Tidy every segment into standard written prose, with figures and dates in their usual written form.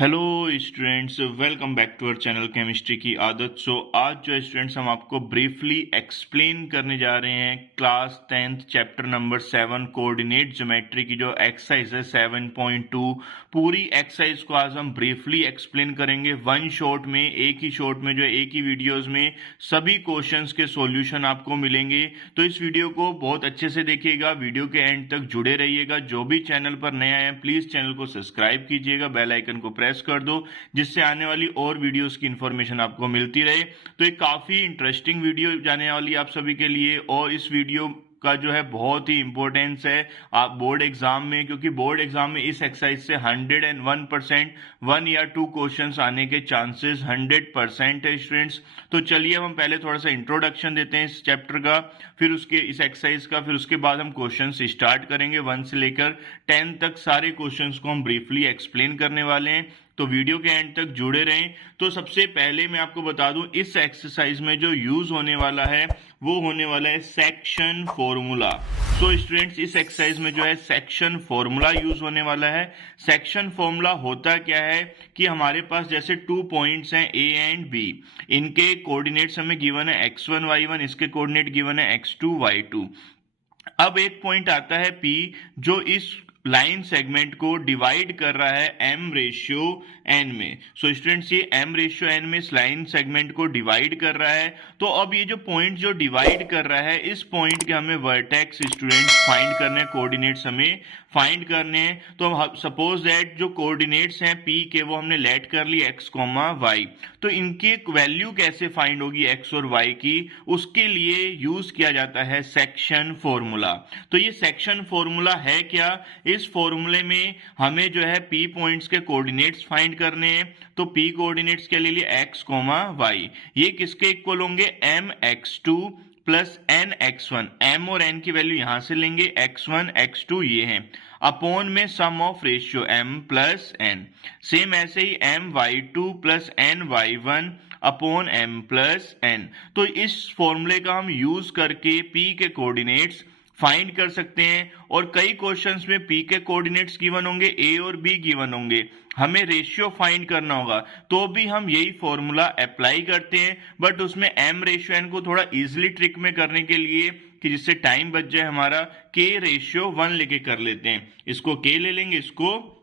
Hello students, welcome back to our channel chemistry की आदत। आज जो स्टूडेंट्स हम आपको ब्रीफली एक्सप्लेन करने जा रहे हैं class 10th chapter number 7 coordinate geometry की जो एक्सरसाइज है 7.2। पूरी एक्सरसाइज को आज हम ब्रीफली एक्सप्लेन करेंगे वन शॉट में, एक ही शॉट में, जो एक ही वीडियोस में सभी क्वेश्चंस के सॉल्यूशन आपको मिलेंगे। तो इस वीडियो को बहुत अच्छे से देखिएगा, वीडियो के एंड तक जुड़े रहिएगा। जो भी चैनल पर नया है प्लीज चैनल को सब्सक्राइब कीजिएगा, बेल आइकन को प्रेस कर दो जिससे आने वाली और वीडियोस की इंफॉर्मेशन आपको मिलती रहे। तो एक काफी इंटरेस्टिंग वीडियो जाने वाली है आप सभी के लिए, और इस वीडियो का जो है बहुत ही इंपॉर्टेंस है आप बोर्ड एग्जाम में, क्योंकि बोर्ड एग्जाम में इस एक्सरसाइज से 101% 1 या 2 क्वेश्चंस आने के चांसेस 100% है स्टूडेंट्स। तो चलिए हम पहले थोड़ा सा इंट्रोडक्शन देते हैं इस चैप्टर का, फिर उसके इस एक्सरसाइज का, फिर उसके बाद हम क्वेश्चंस स्टार्ट करेंगे 1 से लेकर 10 तक। सारे क्वेश्चंस को हम ब्रीफली एक्सप्लेन करने वाले हैं, तो वीडियो के एंड तक जुड़े रहें। तो सबसे पहले मैं आपको बता दूं इस एक्सरसाइज में जो यूज होने वाला है वो होने वाला है सेक्शन फॉर्मूला। तो स्टूडेंट्स इस एक्सरसाइज में जो है सेक्शन फॉर्मूला यूज होने वाला है। सेक्शन फॉर्मूला होता क्या है कि हमारे पास जैसे 2 पॉइंट्स हैं ए एंड बी, इनके कोऑर्डिनेट्स हमें गिवन है x1 y1, इसके कोऑर्डिनेट गिवन है x2 y2। अब एक पॉइंट आता है P जो इस लाइन सेगमेंट को डिवाइड कर रहा है m रेशियो n में। सो स्टूडेंट्स ये m रेशियो n में इस लाइन सेगमेंट को डिवाइड कर रहा है। तो अब ये जो पॉइंट जो डिवाइड कर रहा है, इस पॉइंट के हमें वर्टेक्स स्टूडेंट्स फाइंड करने, कोऑर्डिनेट्स हमें फाइंड करने हैं। तो सपोज दैट जो कोऑर्डिनेट्स हैं P के वो हमने लेट कर ली x, y। तो इनकी वैल्यू कैसे फाइंड होगी x और y की, उसके लिए यूज किया जाता है सेक्शन फॉर्मूला। तो ये सेक्शन फॉर्मूला है क्या, इस फॉर्मूले में हमें जो है P पॉइंट्स के कोऑर्डिनेट्स फाइंड करने हैं। तो P कोऑर्डिनेट्स के लिए x, y, ये किसके इक्वल होंगे, mx2 प्लस nx1। m और n की वैल्यू यहां से लेंगे, x1 x2 ये हैं, अपॉन में sum of ratio m plus n। Same ऐसे ही my2 plus ny1 upon m plus n। तो इस फॉर्मूले का हम यूज करके P के कोऑर्डिनेट्स फाइंड कर सकते हैं। और कई क्वेश्चंस में P के कोऑर्डिनेट्स गिवन होंगे, A और B गिवन होंगे, हमें रेशियो फाइंड करना होगा, तो भी हम यही फॉर्मूला अप्लाई करते हैं। बट उसमें m रेशियो n को थोड़ा इजीली ट्रिक में करने के लिए, कि जिससे टाइम बच जाए हमारा, K रेशियो 1 लेके कर लेते हैं। इसको K ले लेंगे, इसको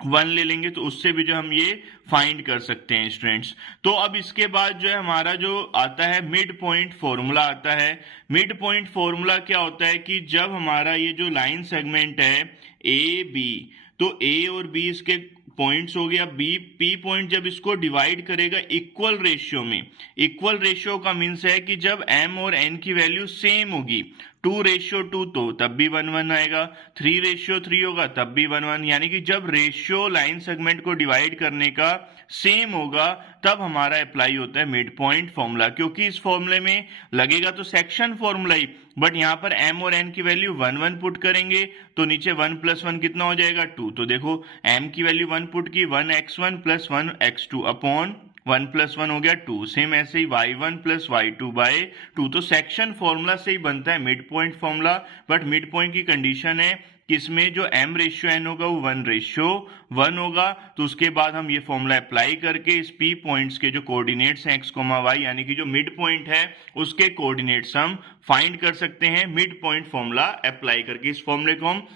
1 ले लेंगे, तो उससे भी जो हम ये फाइंड कर सकते हैं स्टूडेंट्स। तो अब इसके बाद जो है हमारा जो आता है मिड पॉइंट फॉर्मूला आता है। मिड पॉइंट फॉर्मूला क्या होता है कि जब हमारा ये जो लाइन सेगमेंट है ए बी, तो ए और बी इसके पॉइंट्स हो गया, बी पी पॉइंट जब इसको डिवाइड करेगा इक्वल रेशियो में, इक्वल रेशियो का मीन्स है कि जब m और n की वैल्यू सेम होगी, 2:2 तो तब भी 1:1 आएगा, 3:3 होगा तब भी 1:1, यानी कि जब रेशियो लाइन सेगमेंट को डिवाइड करने का सेम होगा तब हमारा अप्लाई होता है मिड पॉइंट फॉर्मूला। क्योंकि इस फॉर्मूले में लगेगा तो सेक्शन फॉर्मूला ही, बट यहाँ पर m और n की वैल्यू 1:1 पुट करेंगे, तो नीचे 1 + 1 कितना हो जाएगा, 2। तो देखो m की वैल्यू 1 पुट की, 1x1 + 1x2 अपॉन 1 + 1 हो गया 2। सेम ऐसे ही y1 + y2/2। तो सेक्शन फॉर्मूला से ही बनता है mid point formula. But mid point की कंडीशन है कि इसमें जो m रेशियो n होगा वो 1:1 होगा। तो उसके बाद हम ये फॉर्मूला अप्लाई करके इस P पॉइंट्स के जो कोऑर्डिनेट्स हैं x, y, यानी कि जो मिड पॉइंट है उसके कोऑर्डिनेट्स हम फाइंड कर सकते हैं मिड पॉइंट फॉर्मूला अप्लाई करके। इस फॉर्मूले को हम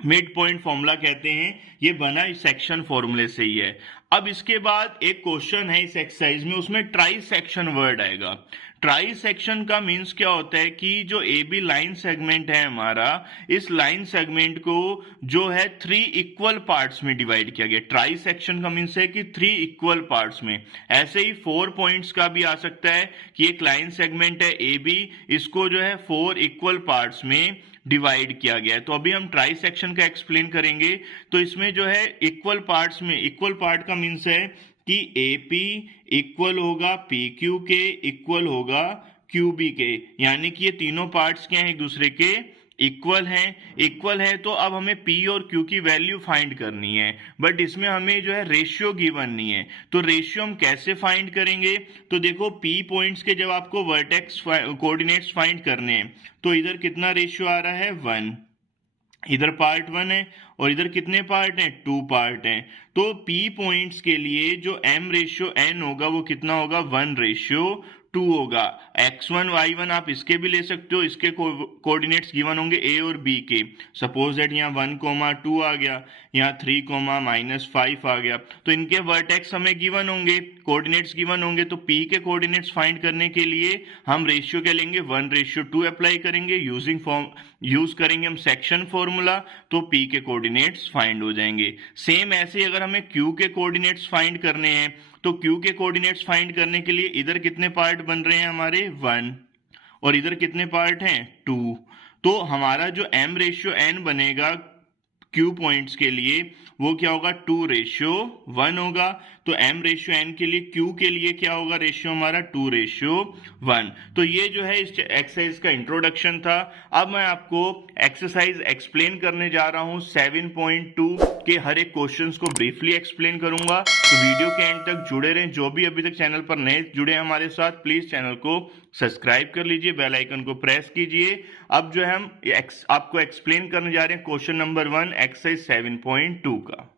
मिड पॉइंट फॉर्मूला कहते हैं, ये बना इस सेक्शन फॉर्मूले से ही है। अब इसके बाद एक क्वेश्चन है इस एक्सरसाइज में, उसमें ट्राई सेक्शन वर्ड आएगा। ट्राई सेक्शन का मीन्स क्या होता है कि जो ए बी लाइन सेगमेंट है हमारा, इस लाइन सेगमेंट को जो है 3 इक्वल पार्ट्स में डिवाइड किया गया। ट्राई सेक्शन का मीन्स है कि 3 इक्वल पार्ट्स में। ऐसे ही 4 पॉइंट्स का भी आ सकता है कि एक लाइन सेगमेंट है ए बी, इसको जो है 4 इक्वल पार्ट्स में डिवाइड किया गया है। तो अभी हम ट्राई सेक्शन का एक्सप्लेन करेंगे। तो इसमें जो है इक्वल पार्ट्स में, इक्वल पार्ट का मीन्स है कि AP इक्वल होगा PQ के, इक्वल होगा QB के, यानी कि ये तीनों पार्ट्स क्या हैं, एक दूसरे के इक्वल हैं। इक्वल है तो अब हमें P और Q की वैल्यू फाइंड करनी है, बट इसमें हमें जो है रेशियो गिवन नहीं है। तो रेशियो हम कैसे फाइंड करेंगे, तो देखो P पॉइंट्स के जब आपको वर्टेक्स कोऑर्डिनेट्स फाइंड करने हैं, तो इधर कितना रेशियो आ रहा है, 1। इधर पार्ट 1 है और इधर कितने पार्ट हैं, 2 पार्ट हैं। तो P पॉइंट्स के लिए जो M रेशियो N होगा वो कितना होगा, 1:2 होगा। x1 y1 आप इसके भी ले सकते हो, इसके कोऑर्डिनेट्स गिवन होंगे A और B के। सपोज दैट यहाँ 1,2 आ गया, यहाँ 3,-5 आ गया, तो इनके वर्टेक्स हमें गिवन होंगे, कोऑर्डिनेट्स गिवन होंगे। तो P के कोऑर्डिनेट्स फाइंड करने के लिए हम रेशियो क्या लेंगे, 1:2 अप्लाई करेंगे। यूज करेंगे हम सेक्शन फॉर्मूला, तो P के कोऑर्डिनेट्स फाइंड हो जाएंगे। सेम ऐसे ही अगर हमें Q के कोऑर्डिनेट्स फाइंड करने हैं, तो Q के कोऑर्डिनेट्स फाइंड करने के लिए इधर कितने पार्ट बन रहे हैं हमारे, 1, और इधर कितने पार्ट हैं, 2। तो हमारा जो M रेशियो N बनेगा Q पॉइंट्स के लिए वो क्या होगा, 2:1 होगा। तो M रेशियो N के लिए, Q के लिए क्या होगा रेशियो हमारा, 2:1। तो ये जो है इस एक्सरसाइज का इंट्रोडक्शन था। अब मैं आपको एक्सरसाइज एक्सप्लेन करने जा रहा हूं 7.2 के हर एक क्वेश्चंस को ब्रीफली एक्सप्लेन करूंगा। तो वीडियो के एंड तक जुड़े रहें। जो भी अभी तक चैनल पर नए जुड़े हैं हमारे साथ, प्लीज चैनल को सब्सक्राइब कर लीजिए, बेल आइकन को प्रेस कीजिए। अब जो है हम आपको एक्सप्लेन करने जा रहे हैं क्वेश्चन नंबर 1 एक्सरसाइज 7.2 का।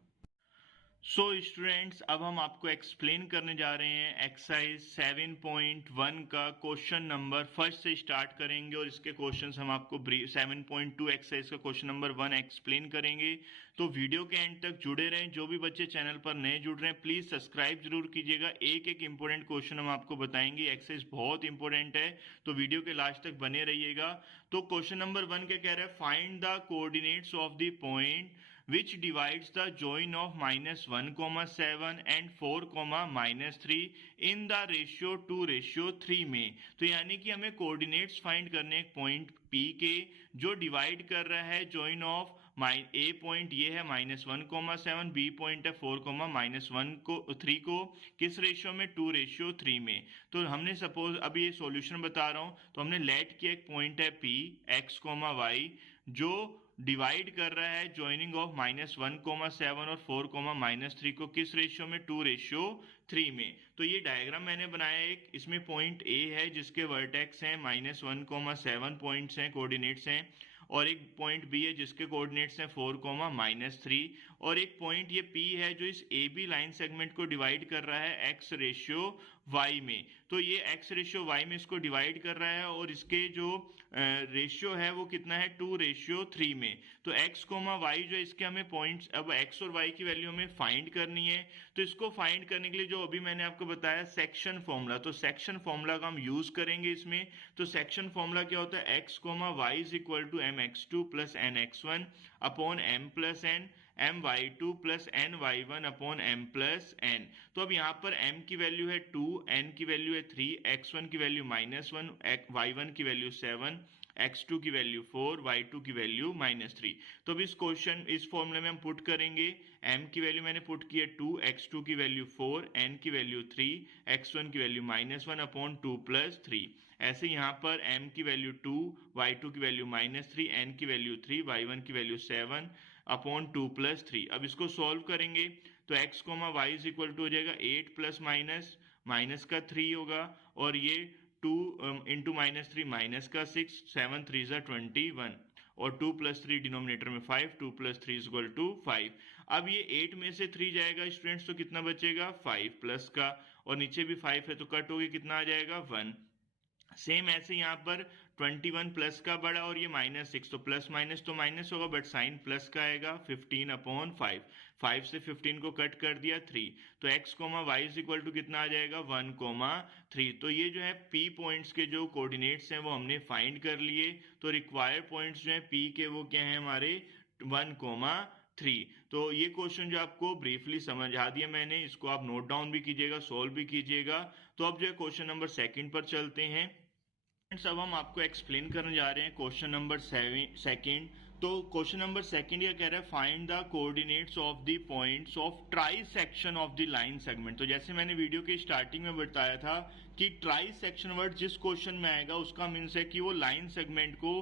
सो स्टूडेंट्स, अब हम आपको एक्सप्लेन करने जा रहे हैं एक्सरसाइज 7.1 का क्वेश्चन नंबर फर्स्ट से स्टार्ट करेंगे और इसके क्वेश्चंस हम आपको 7.2 एक्सरसाइज का क्वेश्चन नंबर 1 एक्सप्लेन करेंगे। तो वीडियो के एंड तक जुड़े रहें। जो भी बच्चे चैनल पर नए जुड़ रहे हैं प्लीज सब्सक्राइब जरूर कीजिएगा। एक एक इंपॉर्टेंट क्वेश्चन हम आपको बताएंगे, एक्सरसाइज बहुत इंपॉर्टेंट है, तो वीडियो के लास्ट तक बने रहिएगा। तो क्वेश्चन नंबर 1 क्या कह रहा है, find the coordinates of the point which divides the join of -1,7 and 4,-3 in the ratio 2:3 में। तो यानी कि हमें कोऑर्डिनेट्स फाइंड करने एक पॉइंट P के जो डिवाइड कर रहा है जॉइन ऑफ A पॉइंट ये है -1,7, B पॉइंट है 4,-3 को किस रेशियो में, 2:3 में। तो हमने सपोज अभी ये सॉल्यूशन बता रहा हूं, तो हमने लेट किया एक पॉइंट है P x, y जो डिवाइड कर रहा है ज्वाइनिंग ऑफ -1,7 और 4,-3 को किस रेशियो में, 2:3 में। तो ये डायग्राम मैंने बनाया एक, इसमें पॉइंट A है जिसके वर्टेक्स हैं -1,7 पॉइंट्स हैं, कोऑर्डिनेट्स हैं, और एक पॉइंट B है जिसके कोऑर्डिनेट्स हैं 4,-3, और एक पॉइंट ये P है जो इस AB लाइन सेगमेंट को डिवाइड कर रहा है x रेशियो y में। तो ये x रेशियो y में इसको डिवाइड कर रहा है और इसके जो रेशियो है वो कितना है, 2:3 में। तो x, y जो इसके हमें पॉइंट्स, अब x और y की वैल्यू हमें फाइंड करनी है। तो इसको फाइंड करने के लिए जो अभी मैंने आपको बताया सेक्शन फॉर्मूला, तो सेक्शन फॉर्मूला का हम यूज करेंगे इसमें। तो सेक्शन फॉर्मूला क्या होता है, x, y is equal to mx2 plus nx1 upon m plus n, my2 plus ny1 upon m plus n। तो अब यहाँ पर m की वैल्यू है 2, n की वैल्यू है 3, x1 की वैल्यू -1, y1 की वैल्यू 7, x2 की वैल्यू 4, y2 की वैल्यू -3। तो अब इस क्वेश्चन, इस फॉर्मूले में हम पुट करेंगे। m की वैल्यू मैंने पुट की है 2, x2 की वैल्यू 4, n की वैल्यू 3, x1 की वैल्यू -1 अपॉन 2 प्लस 3। ऐसे यहाँ पर m की वैल्यू 2, y2 की वैल्यू -3, n की वैल्यू 3, y1 की वैल्यू 7 अपॉन 2 प्लस 3। अब इसको सॉल्व करेंगे तो x, y is equal to हो जाएगा 8 प्लस माइनस का 3 होगा, और ये 2 इंटू -3 माइनस का 6, 7 3 ज़ा 21, और 2 प्लस 3 डिनोमिनेटर में 5, 2 प्लस 3 इज इक्वल टू 5। अब ये 8 में से 3 जाएगा स्टूडेंट्स, तो कितना बचेगा, 5 प्लस का, और नीचे भी 5 है तो कट होगी, कितना आ जाएगा, 1। सेम ऐसे यहाँ पर 21 प्लस का बड़ा और ये -6, तो प्लस माइनस तो माइनस होगा बट साइन प्लस का आएगा, 15 अपॉन 5, 5 से 15 को कट कर दिया 3, तो x, y is equal to कितना आ जाएगा, 1,3। तो ये जो है P पॉइंट्स के जो कोऑर्डिनेट्स हैं वो हमने फाइंड कर लिए। तो रिक्वायर्ड पॉइंट्स जो है P के वो क्या है हमारे, 1,3। तो ये क्वेश्चन जो आपको ब्रीफली समझा दिया मैंने, इसको आप नोट डाउन भी कीजिएगा, सोल्व भी कीजिएगा। तो अब जो है क्वेश्चन नंबर 2 पर चलते हैं। अब हम आपको एक्सप्लेन करने जा रहे हैं क्वेश्चन नंबर 2। तो क्वेश्चन नंबर 2 ये कह रहा है find the coordinates of the points of try section of the line segment. तो जैसे मैंने वीडियो के स्टार्टिंग में बताया था कि ट्राई सेक्शन वर्ड जिस क्वेश्चन में आएगा उसका मीन्स है कि वो लाइन सेगमेंट को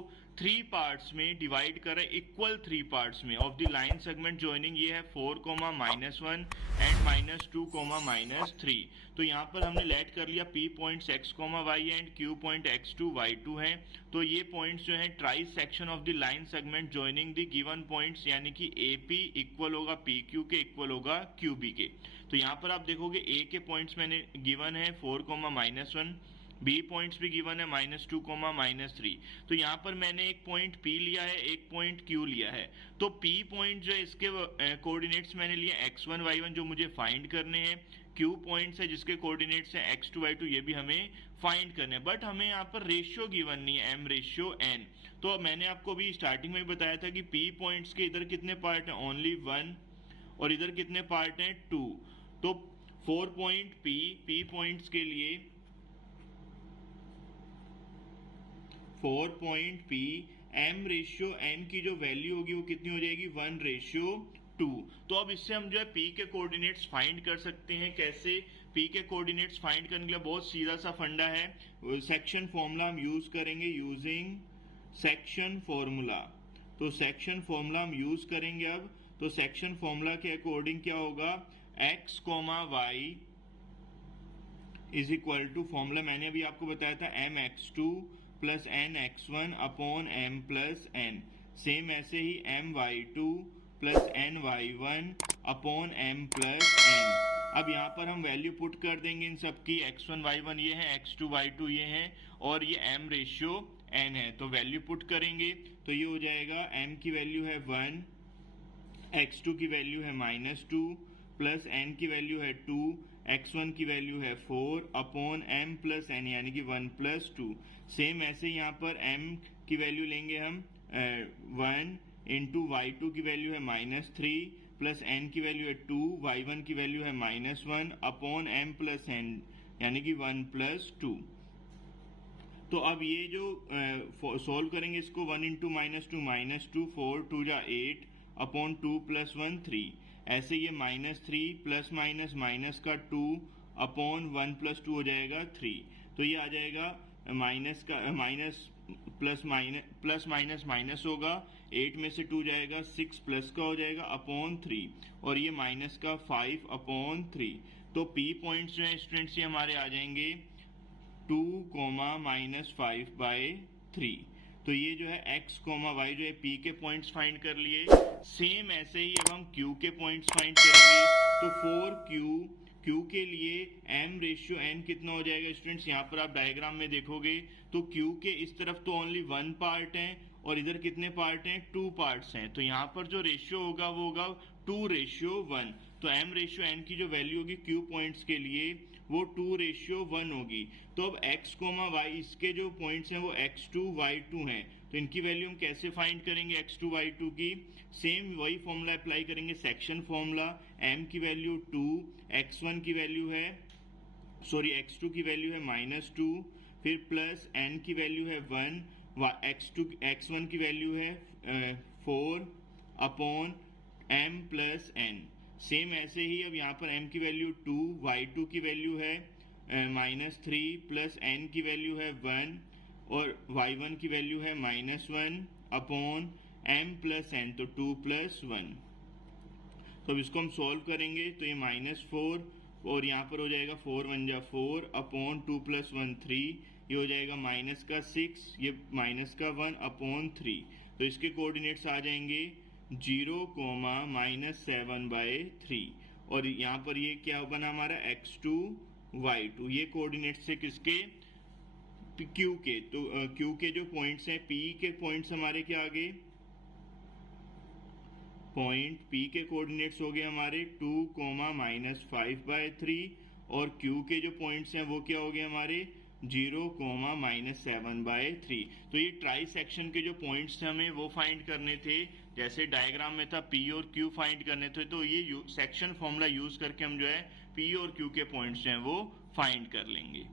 थ्री पार्ट्स में डिवाइड करें, इक्वल थ्री पार्ट्स में of the line segment joining. ये है 4,-1 एंड -2, -3। तो यहाँ पर हमने लेट कर लिया P points x, y and Q point x2, y2 है। तो ये पॉइंट्स जो है try section of the line segment joining the given points, यानी कि AP इक्वल होगा PQ के, इक्वल होगा QB के। तो यहाँ पर आप देखोगे A के पॉइंट्स मैंने गिवन है 4,-1, B पॉइंट्स भी गिवन है -2, -3। तो यहाँ पर मैंने एक पॉइंट P लिया है, एक पॉइंट Q लिया है। तो P पॉइंट जो है इसके कोऑर्डिनेट्स मैंने लिए x1, y1 जो मुझे फाइंड करने हैं। Q पॉइंट्स है जिसके कोऑर्डिनेट्स हैं x2, y2, ये भी हमें फाइंड करने हैं। बट हमें यहाँ पर रेशियो गिवन नहीं है, m/n। तो मैंने आपको भी स्टार्टिंग में बताया था कि P पॉइंट्स के इधर कितने पार्ट हैं, ओनली 1, और इधर कितने पार्ट हैं, 2। तो 4 पॉइंट P पॉइंट्स के लिए 4 पॉइंट P m/n की जो वैल्यू होगी वो कितनी हो जाएगी, 1/2। तो अब इससे हम जो है P के कोऑर्डिनेट्स फाइंड कर सकते हैं। कैसे? P के कोऑर्डिनेट्स फाइंड करने के लिए बहुत सीधा सा फंडा है, सेक्शन फॉर्मूला हम यूज करेंगे, यूजिंग सेक्शन फॉर्मूला। तो सेक्शन फॉर्मूला हम यूज करेंगे अब। तो सेक्शन फॉर्मूला के अकॉर्डिंग क्या होगा, x, y is equal to, formula मैंने अभी आपको बताया था, mx2 plus nx1 upon m plus n। Same ऐसे ही my2 plus ny1 upon m plus n। अब यहाँ पर हम वैल्यू पुट कर देंगे इन सब की, x1 y1 ये है, x2 y2 ये है, और ये m/n है। तो वैल्यू पुट करेंगे तो ये हो जाएगा, m की वैल्यू है 1, x2 की वैल्यू है -2, प्लस n की वैल्यू है 2, x1 की वैल्यू है 4 अपॉन m प्लस n, यानी कि 1 + 2। सेम ऐसे यहाँ पर m की वैल्यू लेंगे हम 1 इंटू y2 की वैल्यू है -3 प्लस n की वैल्यू है 2, y1 की वैल्यू है -1 अपॉन m प्लस n, यानी कि 1 + 2। तो अब ये जो सोल्व करेंगे इसको, 1 इंटू -2, 4 2 जा 8 अपॉन 2 + 1 3। ऐसे ये -3 प्लस माइनस का 2 अपॉन 1 + 2 हो जाएगा 3। तो ये आ जाएगा माइनस का माइनस प्लस माइनस होगा, 8 में से 2 जाएगा, 6 प्लस का हो जाएगा अपॉन 3, और ये माइनस का 5 अपॉन 3। तो P पॉइंट्स जो है स्टूडेंट्स ये हमारे आ जाएंगे 2, -5/3। तो ये जो है x, y जो है P के पॉइंट्स फाइंड कर लिए। सेम ऐसे ही अब हम Q के पॉइंट्स फाइंड करेंगे। तो 4Q के लिए m/n कितना हो जाएगा स्टूडेंट्स, यहाँ पर आप डायग्राम में देखोगे तो Q के इस तरफ तो ओनली 1 पार्ट है, और इधर कितने पार्ट हैं, 2 पार्ट्स हैं। तो यहाँ पर जो रेशियो होगा वो होगा 2:1। तो m/n की जो वैल्यू होगी Q पॉइंट्स के लिए वो 2:1 होगी। तो अब x, y इसके जो पॉइंट्स हैं वो x2, y2 हैं। तो इनकी वैल्यू हम कैसे फाइंड करेंगे, x2, y2 की? सेम वही फॉर्मूला अप्लाई करेंगे, सेक्शन फॉर्मूला। m की वैल्यू 2, x1 की वैल्यू है, x2 की वैल्यू है -2, फिर प्लस n की वैल्यू है 1, x1 की वैल्यू है 4 upon m plus n। Same ऐसे ही अब यहाँ पर m की वैल्यू 2, y2 की वैल्यू है -3 प्लस n की वैल्यू है 1, और y1 की वैल्यू है -1 अपॉन m प्लस n, तो 2 + 1। तो अब इसको हम सॉल्व करेंगे तो ये -4, और यहाँ पर हो जाएगा 4 × 1 = 4 अपॉन 2 + 1 3, ये हो जाएगा -6, ये -1 अपॉन 3। तो इसके कोऑर्डिनेट्स आ जाएंगे 0, -7/3, और यहाँ पर ये क्या बना हमारा x2, y2। ये कोऑर्डिनेट्स से किसके, Q के। तो Q के जो पॉइंट्स हैं, P के पॉइंट्स हमारे क्या आ गए, पॉइंट P के कोऑर्डिनेट्स हो गए हमारे 2, -5/3, और Q के जो पॉइंट्स हैं वो क्या हो गए हमारे 0, -7/3। तो ये ट्राई सेक्शन के जो पॉइंट्स थे हमें वो फाइंड करने थे, जैसे डायग्राम में था P और Q फाइंड करने थे। तो ये सेक्शन फॉर्मूला यूज करके हम जो है P और Q के पॉइंट्स हैं वो फाइंड कर लेंगे।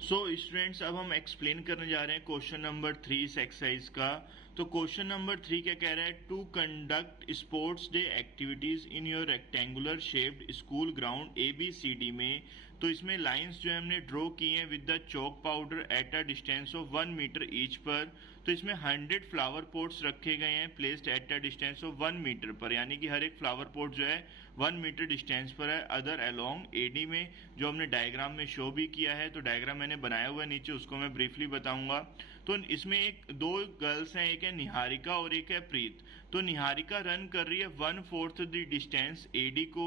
सो स्टूडेंट्स अब हम एक्सप्लेन करने जा रहे हैं क्वेश्चन नंबर 3 इस एक्सरसाइज का। तो क्वेश्चन नंबर 3 क्या कह रहा है, to conduct sports day activities in your rectangular shaped school ground ABCD में। तो इसमें लाइंस जो है हमने ड्रॉ की हैं with the chalk powder at a distance of 1 metre each पर। तो इसमें 100 फ्लावर पॉट्स रखे गए हैं placed at a distance of 1 metre पर, यानी कि हर एक फ्लावर पॉट जो है 1 मीटर डिस्टेंस पर है अदर अलोंग AD में, जो हमने डायग्राम में शो भी किया है। तो डायग्राम मैंने बनाया हुआ है नीचे, उसको मैं ब्रीफली बताऊंगा। तो इसमें दो गर्ल्स हैं, एक है निहारिका और एक है प्रीत। तो निहारिका रन कर रही है 1/4 द डिस्टेंस AD को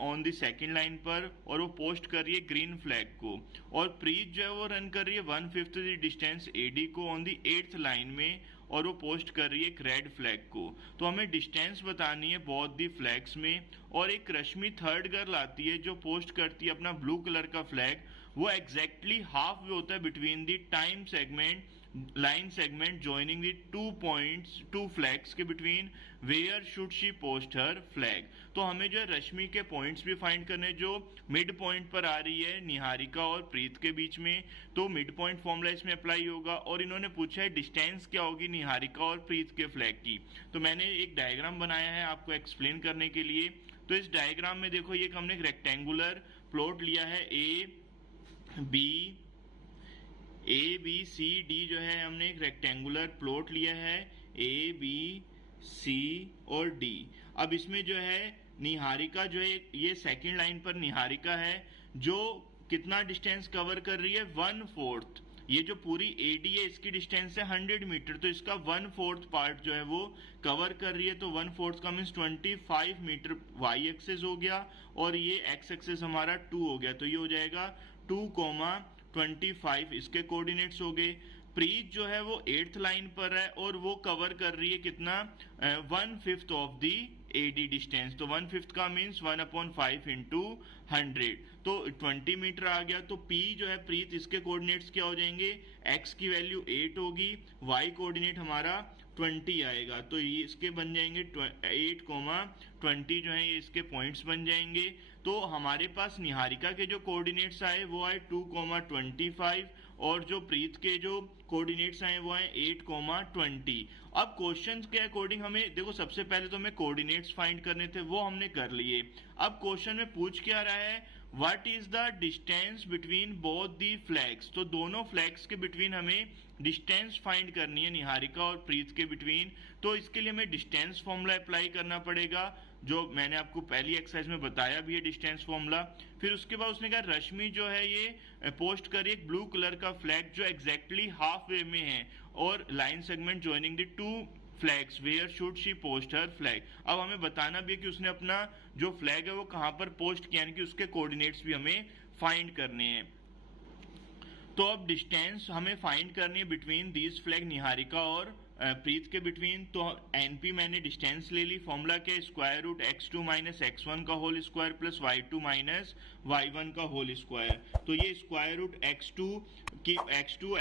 ऑन द सेकेंड लाइन पर, और वो पोस्ट कर रही है ग्रीन फ्लैग को। और प्रीत जो है वो रन कर रही है 1/5 द डिस्टेंस AD को ऑन द 8th लाइन में, और वो पोस्ट कर रही है एक रेड फ्लैग को। तो हमें डिस्टेंस बतानी है बोथ दी फ्लैग्स में। और एक रश्मि थर्ड गर्ल आती है जो पोस्ट करती है अपना ब्लू कलर का फ्लैग। वो एग्जैक्टली हाफ वे होता है between the time segment line segment joining the 2 flags के between, where should she post her flag. तो हमें जो है रश्मि के पॉइंट्स भी फाइंड करने, जो मिड पॉइंट पर आ रही है निहारिका और प्रीत के बीच में। तो मिड पॉइंट फॉर्मूला इसमें अप्लाई होगा। और इन्होंने पूछा है डिस्टेंस क्या होगी निहारिका और प्रीत के फ्लैग की। तो मैंने एक डायग्राम बनाया है आपको एक्सप्लेन करने के लिए। तो इस डायग्राम में देखो, ये हमने एक रेक्टेंगुलर प्लॉट लिया है, ABCD जो है हमने एक रेक्टेंगुलर प्लॉट लिया है ABC और D। अब इसमें जो है निहारिका जो है, ये सेकंड लाइन पर निहारिका है जो कितना डिस्टेंस कवर कर रही है 1/4। ये जो पूरी AD है इसकी डिस्टेंस है 100 मीटर, तो इसका 1/4 पार्ट जो है वो कवर कर रही है। तो 1/4 का मीन्स 25 मीटर y एक्सेस हो गया, और ये x एक्सेस हमारा 2 हो गया। तो ये हो जाएगा 2,25 इसके कोऑर्डिनेट्स हो गए। प्रीत जो है वो 8th लाइन पर है और वो कवर कर रही है कितना 1/5 ऑफ दी AD डिस्टेंस। तो 1/5 का मीन्स 1/5 इंटू 100, तो 20 मीटर आ गया। तो P जो है प्रीत, इसके कोऑर्डिनेट्स क्या हो जाएंगे, x की वैल्यू 8 होगी, y कोऑर्डिनेट हमारा 20 आएगा। तो ये इसके बन जाएंगे 8,20 जो है ये इसके पॉइंट्स बन जाएंगे। तो हमारे पास निहारिका के जो कोऑर्डिनेट्स आए वो आए 2,25, और जो प्रीत के जो कोऑर्डिनेट्स आए वो आए 8,20। अब क्वेश्चन के अकॉर्डिंग हमें देखो, सबसे पहले तो हमें कोऑर्डिनेट्स फाइंड करने थे, वो हमने कर लिए। अब क्वेश्चन में पूछ क्या रहा है, what is the distance between both the flags. तो दोनों फ्लैग्स के बिटवीन हमें डिस्टेंस फाइंड करनी है निहारिका और प्रीत के बिटवीन। तो इसके लिए हमें डिस्टेंस फॉर्मूला अप्लाई करना पड़ेगा, जो मैंने आपको पहली एक्सरसाइज में बताया भी है डिस्टेंस फॉर्मूला। फिर उसके बाद उसने कहा रश्मि जो है ये पोस्ट करी एक ब्लू कलर का फ्लैग जो एग्जैक्टली हाफ वे में है, और line segment joining the 2 flags, where should she post her flag. अब हमें बताना भी है कि उसने अपना जो फ्लैग है वो कहां पर पोस्ट किया, यानी कि उसके कोऑर्डिनेट्स भी हमें फाइंड करने हैं। तो अब डिस्टेंस हमें फाइंड करनी है बिटवीन दीज फ्लैग निहारिका और प्रीत के बिटवीन। तो NP मैंने डिस्टेंस ले ली, फॉर्मूला क्या, square root x2 minus x1 का whole square plus y2 minus y1 का होल स्क्वायर। तो ये स्क्वायर रूट x2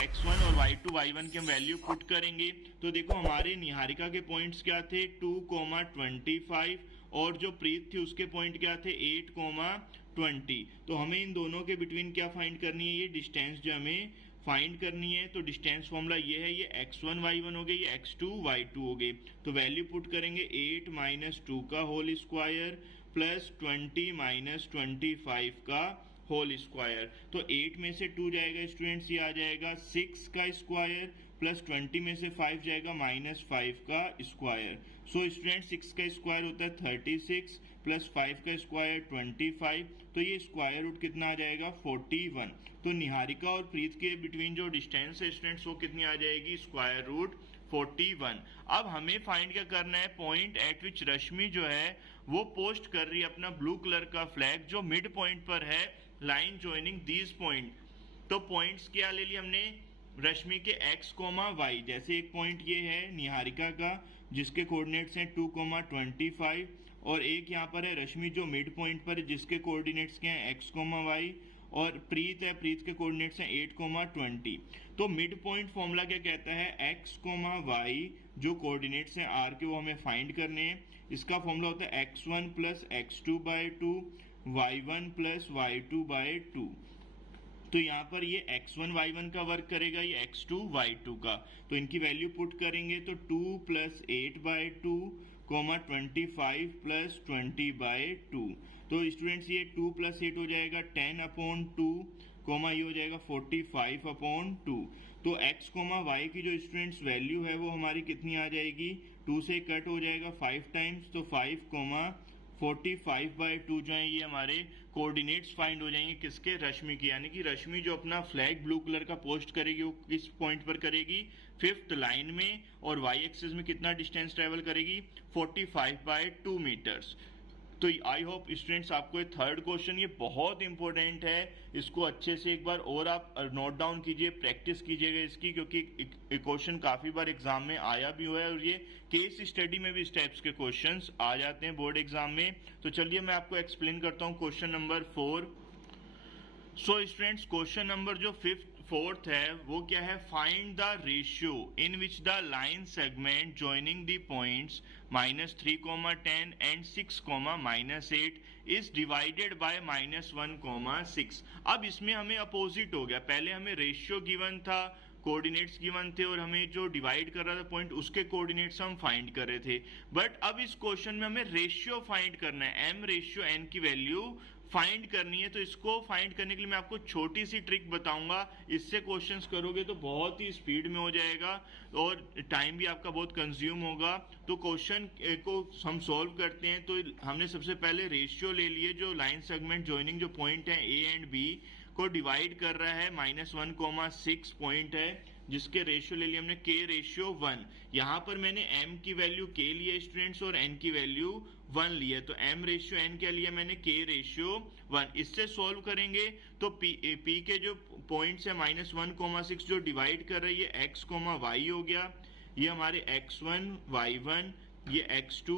x1 और y2 y1 की हम वैल्यू पुट करेंगे। तो देखो हमारे निहारिका के पॉइंट्स क्या थे 2,25, और जो प्रीत थी उसके पॉइंट क्या थे 8,20। तो हमें इन दोनों के बिटवीन क्या फाइंड करनी है, ये डिस्टेंस जो हमें फाइंड करनी है। तो डिस्टेंस फॉर्मूला ये है, ये x1 y1 हो गए, ये x2 y2 हो गए। तो वैल्यू पुट करेंगे 8 माइनस 2 का होल स्क्वायर प्लस 20 माइनस 25 का होल स्क्वायर। तो 8 में से 2 जाएगा स्टूडेंट्स, ये आ जाएगा 6 का स्क्वायर, प्लस 20 में से 5 जाएगा माइनस 5 का स्क्वायर। सो स्टूडेंट 6 का स्क्वायर होता है 36 प्लस 5 का स्क्वायर 25। तो ये स्क्वायर रूट कितना आ जाएगा 41। तो निहारिका और प्रीत के बिटवीन जो डिस्टेंस है स्टूडेंट्स वो कितनी आ जाएगी, स्क्वायर रूट 41। अब हमें फाइंड क्या करना है, पॉइंट एट विच रश्मि जो है वो पोस्ट कर रही है अपना ब्लू कलर का फ्लैग जो मिड पॉइंट पर है, लाइन ज्वाइनिंग दीज पॉइंट। तो पॉइंट्स क्या ले लिया हमने, रश्मि के x, y। जैसे एक पॉइंट ये है निहारिका का जिसके कोऑर्डिनेट्स हैं 2,25, और एक यहाँ पर है रश्मि जो मिड पॉइंट पर है जिसके कोऑर्डिनेट्स के हैं x, y, और प्रीत है, प्रीत के कोऑर्डिनेट्स हैं 8,20। तो मिड पॉइंट फॉर्मूला क्या कहता है, x, y जो कोऑर्डिनेट्स हैं r के वो हमें फाइंड करने हैं। इसका फॉर्मूला होता है x1 plus x2/2, y1 plus y2/2। तो यहाँ पर ये x1 y1 का वर्क करेगा, ये x2 y2 का। तो इनकी वैल्यू पुट करेंगे तो 2 + 8/2, 25 + 20/2। तो स्टूडेंट्स ये 2 + 8 हो जाएगा 10/2, ये हो जाएगा 45/2। तो x, y की जो स्टूडेंट्स वैल्यू है वो हमारी कितनी आ जाएगी, 2 से कट हो जाएगा 5 टाइम्स, तो 5, 45/2 जो है ये हमारे कोऑर्डिनेट्स फाइंड हो जाएंगे किसके, रश्मि के। यानी कि रश्मि जो अपना फ्लैग ब्लू कलर का पोस्ट करेगी वो किस पॉइंट पर करेगी, 5th लाइन में, और वाई एक्सिस में कितना डिस्टेंस ट्रेवल करेगी, 45/2 मीटर्स। तो आई होप स्टूडेंट्स आपको ये थर्ड क्वेश्चन ये बहुत इंपॉर्टेंट है, इसको अच्छे से एक बार और आप नोट डाउन कीजिए, प्रैक्टिस कीजिएगा इसकी, क्योंकि क्वेश्चन काफी बार एग्जाम में आया भी हुआ है और ये केस स्टडी में भी इस टाइप्स के क्वेश्चंस आ जाते हैं बोर्ड एग्जाम में। तो चलिए मैं आपको एक्सप्लेन करता हूँ question number 4। So students question number जो फोर्थ है वो क्या है, find the ratio in which the line segment joining the points -3, 10 and 6, -8 is divided by -1, 6। अब इसमें हमें अपोजिट हो गया, पहले हमें रेशियो गिवन था, कोऑर्डिनेट्स गिवन थे, और हमें जो डिवाइड कर रहा था पॉइंट उसके कोऑर्डिनेट्स हम फाइंड कर रहे थे। बट अब इस क्वेश्चन में हमें रेशियो फाइंड करना है, m रेशियो n की वैल्यू फाइंड करनी है। तो इसको फाइंड करने के लिए मैं आपको छोटी सी ट्रिक बताऊंगा, इससे क्वेश्चंस करोगे तो बहुत ही स्पीड में हो जाएगा और टाइम भी आपका बहुत कंज्यूम होगा। तो क्वेश्चन को हम सॉल्व करते हैं। तो हमने सबसे पहले रेशियो ले लिए, जो लाइन सेगमेंट ज्वाइनिंग जो पॉइंट है ए एंड बी को डिवाइड कर रहा है, -1, 6 पॉइंट है, जिसके रेशियो ले लिया हमने k रेशियो 1। यहां पर मैंने m की वैल्यू k लिया स्टूडेंट्स और n की वैल्यू 1 लिया, तो m रेशियो n क्या लिया मैंने, k रेशियो 1। इससे सॉल्व करेंगे तो p के जो पॉइंट्स है -1, 6 जो डिवाइड कर रही है x, y हो गया, ये हमारे x1 y1, ये x2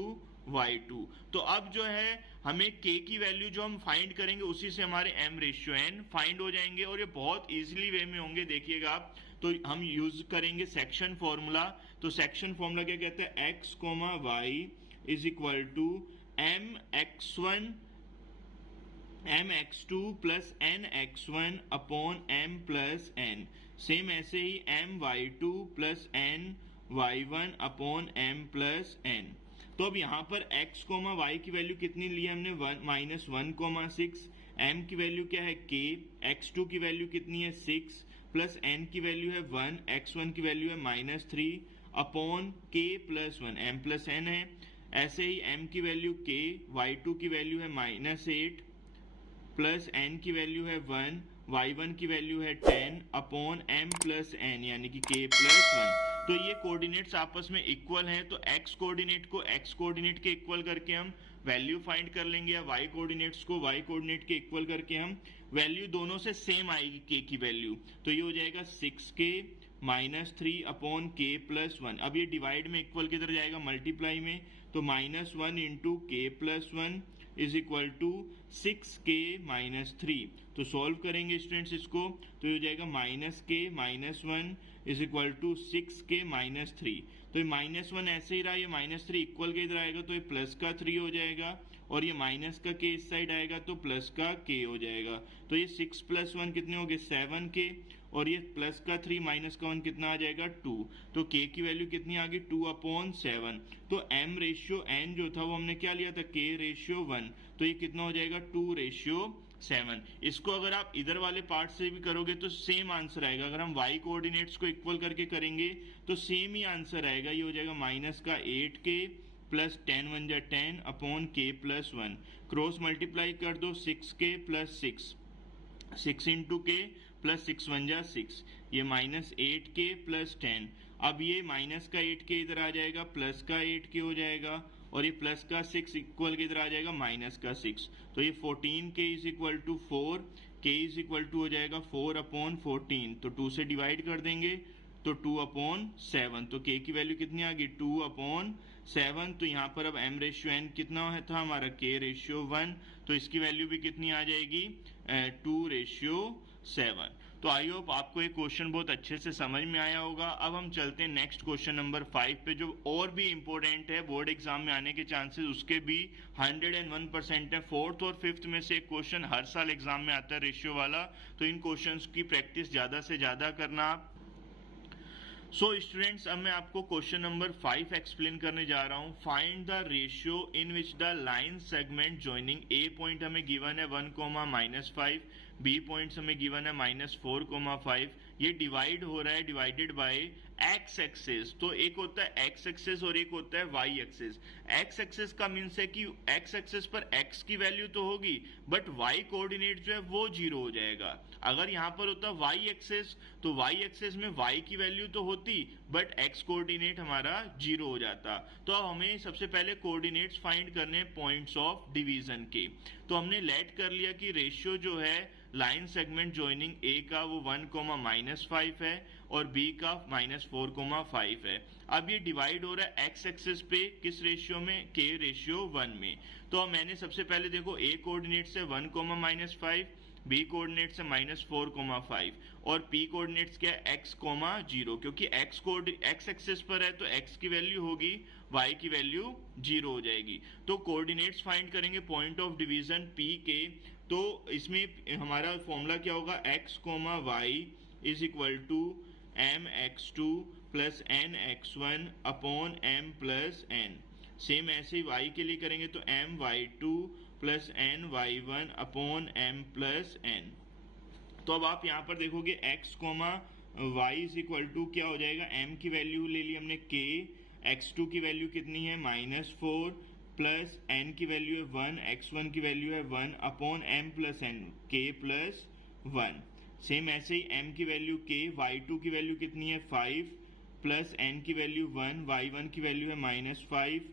y2। तो अब जो है हमें k की वैल्यू जो हम फाइंड करेंगे उसी से हमारे m रेशियो n फाइंड हो जाएंगे, और ये बहुत इजीली वे में होंगे, देखिएगा आप। तो हम यूज करेंगे सेक्शन फॉर्मूला। तो सेक्शन फॉर्मूला क्या कहता है, x, y is equal to mx2 plus nx1 upon m plus n। Same ऐसे ही my2 plus ny1 upon m plus n। तो अब यहाँ पर x, y की वैल्यू कितनी ली हमने, -1, 6, m की वैल्यू क्या है k, x2 की वैल्यू कितनी है 6, प्लस n की वैल्यू है 1, x1 की वैल्यू है -3 upon k plus 1, m plus n है। ऐसे ही m की वैल्यू k, y2 की वैल्यू है -8 प्लस n की वैल्यू है 1, y1 की वैल्यू है 10 अपॉन m प्लस n यानी कि k प्लस 1। तो ये कोऑर्डिनेट्स आपस में इक्वल हैं, तो x कोऑर्डिनेट को x कोऑर्डिनेट के इक्वल करके हम वैल्यू फाइंड कर लेंगे, या y कोऑर्डिनेट्स को y कोऑर्डिनेट के इक्वल करके हम वैल्यू दोनों से सेम आएगी k की वैल्यू। तो ये हो जाएगा 6k -3 अपॉन k प्लस 1। अब ये डिवाइड में इक्वल किधर जाएगा, मल्टीप्लाई में, तो -1 into k plus 1 is equal to 6k -3। तो सॉल्व करेंगे स्टूडेंट्स इसको, तो ये हो जाएगा -k -1 is equal to 6k -3। तो ये -1 ऐसे ही रहा, ये -3 इक्वल के इधर आएगा तो ये प्लस का 3 हो जाएगा, और ये माइनस का k इस साइड आएगा तो प्लस का k हो जाएगा। तो ये 6 + 1 कितने हो गए, 7k, और ये प्लस का 3 माइनस का 1 कितना आ जाएगा, 2। तो k की वैल्यू कितनी आ गई, 2/7। तो m रेशियो n जो था वो हमने क्या लिया था, k रेशियो 1, तो ये कितना हो जाएगा 2/7। इसको अगर आप इधर वाले पार्ट से भी करोगे तो सेम आंसर आएगा। अगर हम y कोऑर्डिनेट्स को इक्वल करके करेंगे तो सेम ही आंसर आएगा, ये हो जाएगा -8k प्लस 10 1 जा 10 upon k plus 1। Cross multiply कर दो, 6k plus 6 into k plus 6 1 जा 6, ये -8k प्लस 10। अब ये माइनस का 8k इधर आ जाएगा, प्लस का 8k हो जाएगा, और ये प्लस का 6 इक्वल के इधर आ जाएगा माइनस का 6। तो ये 14k is equal to 4, k is equal to हो जाएगा 4/14। तो 2 से डिवाइड कर देंगे तो 2/7। तो k की वैल्यू कितनी आ गई, 2/7। 7, तो यहाँ पर अब m रेशियो n कितना है था हमारा k रेशियो 1, तो इसकी वैल्यू भी कितनी आ जाएगी 2:7। तो आई होप आपको ये क्वेश्चन बहुत अच्छे से समझ में आया होगा। अब हम चलते हैं नेक्स्ट क्वेश्चन नंबर 5 पे, जो और भी इंपॉर्टेंट है, बोर्ड एग्जाम में आने के चांसेस उसके भी 101% है। 4th और 5th में से एक क्वेश्चन हर साल एग्जाम में आता है रेशियो वाला, तो इन क्वेश्चंस की प्रैक्टिस ज्यादा से ज्यादा करना आप। सो स्टूडेंट्स, अब मैं आपको क्वेश्चन नंबर 5 एक्सप्लेन करने जा रहा हूं। Find the ratio in which the line segment joining A point हमें गिवन है 1, बी पॉइंट्स हमें गिवन है -4, ये डिवाइड हो रहा है डिवाइडेड बाय एक्स एक्सिस। तो एक होता है एक्स एक्सिस और एक होता है वाई एक्सिस। एक्स एक्सिस का मीन्स है कि एक्स एक्सिस पर एक्स की वैल्यू तो होगी बट वाई कोऑर्डिनेट जो है वो 0 हो जाएगा। अगर यहां पर होता वाई एक्सिस तो वाई एक्सिस में वाई की वैल्यू तो होती बट एक्स कोऑर्डिनेट हमारा 0 हो जाता। तो अब हमें सबसे पहले कोऑर्डिनेट्स फाइंड करने पॉइंट्स ऑफ डिवीजन के। तो हमने लेट कर लिया कि रेशियो जो है लाइन सेगमेंट ज्वाइनिंग ए का वो 1, है और बी का -4, है। अब ये डिवाइड हो रहा है एक्स एक्सिस पे किस रेशियो में, के रेशियो 1 में। तो मैंने सबसे पहले देखो ए कोऑर्डिनेट से 1, बी कोऑर्डिनेट से -4, और पी कोऑर्डिनेट्स क्या है x, 0, क्योंकि एक्स एक्सिस पर है तो x की वैल्यू होगी, y की वैल्यू 0 हो जाएगी। तो कोऑर्डिनेट्स फाइंड करेंगे पॉइंट ऑफ डिवीजन p के। तो इसमें हमारा फॉर्मूला क्या होगा, x, y is equal to mx2 plus nx1 upon m plus n। Same ऐसे ही y के लिए करेंगे तो my2 plus ny1 upon m plus n। तो अब आप यहाँ पर देखोगे x, y is equal to क्या हो जाएगा, m की वैल्यू ले ली हमने k, x2 की वैल्यू कितनी है -4 प्लस n की वैल्यू है 1, x1 की वैल्यू है 1 upon m plus n, k plus 1। Same ऐसे ही m की वैल्यू k, y2 की वैल्यू कितनी है 5 प्लस n की वैल्यू 1, y1 की वैल्यू है -5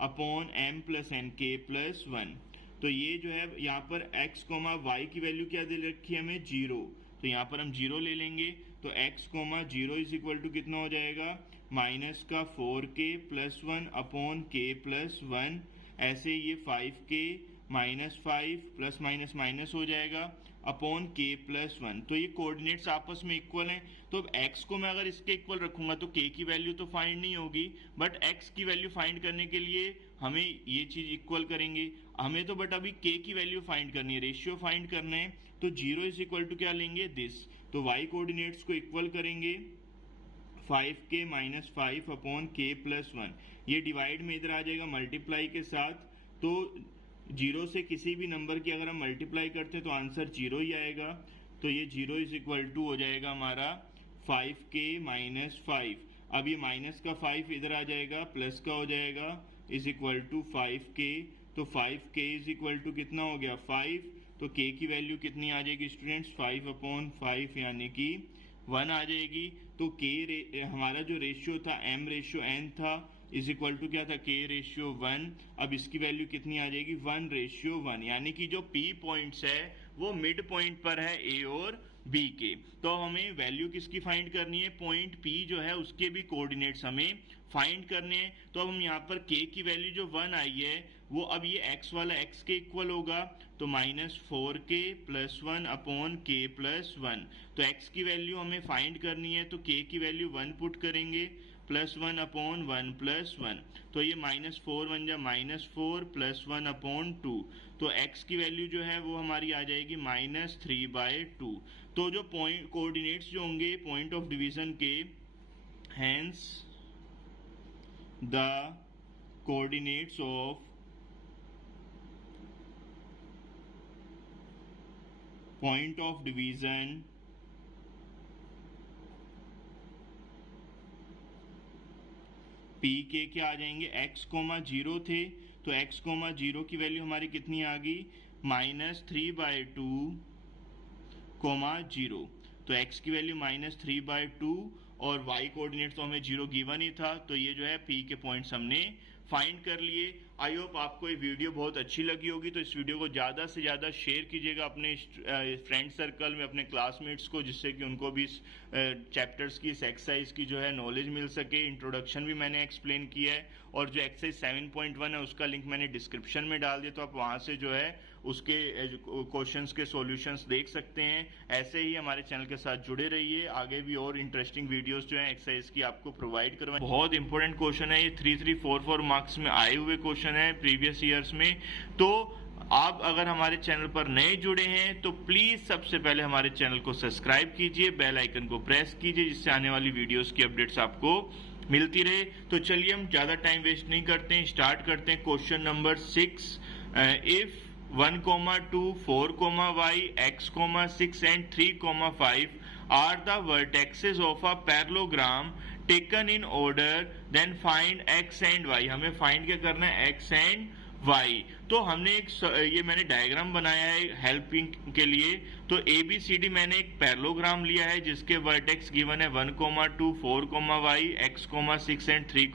upon m plus n, k plus 1। तो ये जो है यहाँ पर x, y की वैल्यू क्या दे रखी है हमें 0, तो यहाँ पर हम 0 ले लेंगे। तो x, 0 इज इक्वल टू कितना हो जाएगा, -4k plus 1 upon k plus 1। ऐसे ये 5k -5 प्लस माइनस माइनस हो जाएगा अपॉन k प्लस 1। तो ये कोऑर्डिनेट्स आपस में इक्वल हैं। तो अब x को मैं अगर इसके इक्वल रखूंगा तो k की वैल्यू तो फाइंड नहीं होगी, बट x की वैल्यू फाइंड करने के लिए हमें ये चीज इक्वल करेंगे। हमें तो बट अभी k की वैल्यू फाइंड करनी है, रेशियो फाइंड करना है। तो 0 इज इक्वल टू क्या लेंगे, दिस। तो y कोऑर्डिनेट्स को इक्वल करेंगे 5k -5 अपॉन k प्लस 1। ये डिवाइड में इधर आ जाएगा मल्टीप्लाई के साथ। तो 0 से किसी भी नंबर की अगर हम मल्टीप्लाई करते हैं तो आंसर 0 ही आएगा। तो ये 0 इज इक्वल टू हो जाएगा हमारा 5k -5। अब ये माइनस का 5 इधर आ जाएगा, प्लस का हो जाएगा, इज इक्वल टू 5k। तो 5k इज इक्वल टू कितना हो गया 5। तो k की वैल्यू कितनी आ जाएगी स्टूडेंट्स, 5 अपॉन 5 यानी कि 1 आ जाएगी। तो k हमारा जो रेशियो था m रेशियो n था इज इक्वल टू क्या था, k रेशियो 1। अब इसकी वैल्यू कितनी आ जाएगी, 1:1, यानी कि जो p पॉइंट्स है वो मिड पॉइंट पर है a और b के। तो हमें वैल्यू किसकी फाइंड करनी है, पॉइंट p जो है उसके भी कोऑर्डिनेट्स हमें फाइंड करने हैं। तो अब हम यहाँ पर k की वैल्यू जो 1 आई है वो अब ये x वाला x के इक्वल होगा। तो -4k plus 1 upon k plus 1। तो x की वैल्यू हमें फाइंड करनी है तो k की वैल्यू 1 पुट करेंगे, प्लस 1 अपॉन 1 प्लस 1। तो ये -4 बन जाए -4 प्लस 1 अपॉन 2। तो x की वैल्यू जो है वो हमारी आ जाएगी -3/2। तो जो पॉइंट कोऑर्डिनेट्स जो होंगे पॉइंट ऑफ डिवीजन के, hence the coordinates of point of division p के क्या आ जाएंगे, x, 0 थे तो x, 0 की वैल्यू हमारी कितनी आ गई, -3/2, 0। तो x की वैल्यू -3/2 और y कोऑर्डिनेट तो हमें 0 गिवन ही था। तो ये जो है p के पॉइंट्स हमने फाइंड कर लिए। आई होप आपको ये वीडियो बहुत अच्छी लगी होगी, तो इस वीडियो को ज़्यादा से ज़्यादा शेयर कीजिएगा अपने फ्रेंड सर्कल में, अपने क्लासमेट्स को, जिससे कि उनको भी इस चैप्टर्स की, इस एक्सरसाइज की जो है नॉलेज मिल सके। इंट्रोडक्शन भी मैंने एक्सप्लेन किया है, और जो एक्सरसाइज 7.1 है उसका लिंक मैंने डिस्क्रिप्शन में डाल दिया, तो आप वहाँ से जो है उसके क्वेश्चंस के सॉल्यूशंस देख सकते हैं। ऐसे ही हमारे चैनल के साथ जुड़े रहिए, आगे भी और इंटरेस्टिंग वीडियोस जो है एक्सरसाइज की आपको प्रोवाइड करवाएं। बहुत इंपॉर्टेंट क्वेश्चन है ये, 3-3-4-4 मार्क्स में आए हुए क्वेश्चन है प्रीवियस ईयर्स में। तो आप अगर हमारे चैनल पर नए जुड़े हैं तो प्लीज सबसे पहले हमारे चैनल को सब्सक्राइब कीजिए, बेल आइकन को प्रेस कीजिए, जिससे आने वाली वीडियोस की अपडेट्स आपको मिलती रहे। तो चलिए हम ज्यादा टाइम वेस्ट नहीं करते हैं, स्टार्ट करते हैं। Question number 6, if 1, 2, 4, y, x, 6 and 3, 5 are the vertices of a parallelogram taken in order, then find x and y। हमें फाइंड क्या करना है, x and y। तो हमने ये मैंने डायग्राम बनाया है हेल्पिंग के लिए। तो ABCD मैंने एक पैरेललोग्राम लिया है जिसके वर्टेक्स गिवन है 1, 2, 4, y, x, 6 and 3,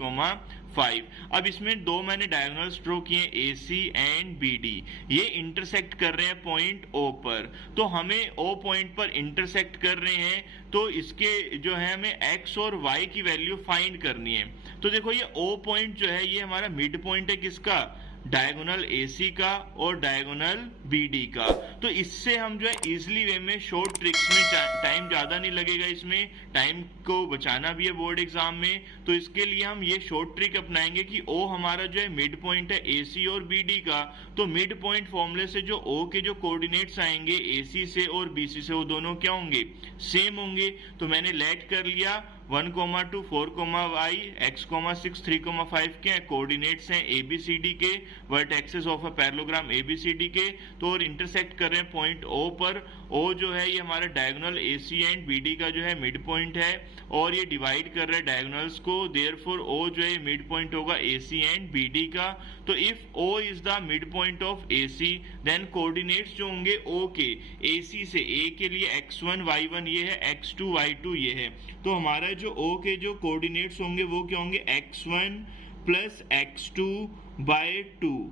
5। अब इसमें दो मैंने डायगोनल्स ड्रॉ किए, AC एंड BD। ये इंटरसेक्ट कर रहे हैं पॉइंट O पर। तो हमें O पॉइंट पर इंटरसेक्ट कर रहे हैं, तो इसके जो है हमें x और y की वैल्यू फाइंड करनी है। तो देखो ये O पॉइंट जो है ये हमारा मिड पॉइंट है किसका, डायगोनल AC का और डायगोनल BD का। तो इससे हम जो है इजिली वे में, शॉर्ट ट्रिक्स में, टाइम ज्यादा नहीं लगेगा, इसमें टाइम को बचाना भी है बोर्ड एग्जाम में। तो इसके लिए हम ये शॉर्ट ट्रिक अपनाएंगे कि O हमारा जो है मिड पॉइंट है AC और BD का। तो मिड पॉइंट फॉर्मूले से जो O के जो कोऑर्डिनेट्स आएंगे AC से और BC से, वो दोनों क्या होंगे, सेम होंगे। तो मैंने लेट कर लिया 1, 2, 4, y, x, 6, 3, 5 के कोऑर्डिनेट्स हैं ABCD के, vertexes of a parallelogram ABCD के। तो और इंटरसेक्ट कर रहे हैं पॉइंट O पर। O जो है ये हमारा डायगोनल AC एंड BD का जो है मिड पॉइंट है, और ये डिवाइड कर रहे हैं डायगोनल्स को। देयरफॉर O जो है मिड पॉइंट होगा AC एंड BD का। तो if O is the mid point of AC, then coordinates जो होंगे O के, AC से A के लिए x1 y1 ये है, x2 y2 ये है। तो हमारा जो O के जो कोऑर्डिनेट्स होंगे वो क्या होंगे, x1 plus x2 bye 2,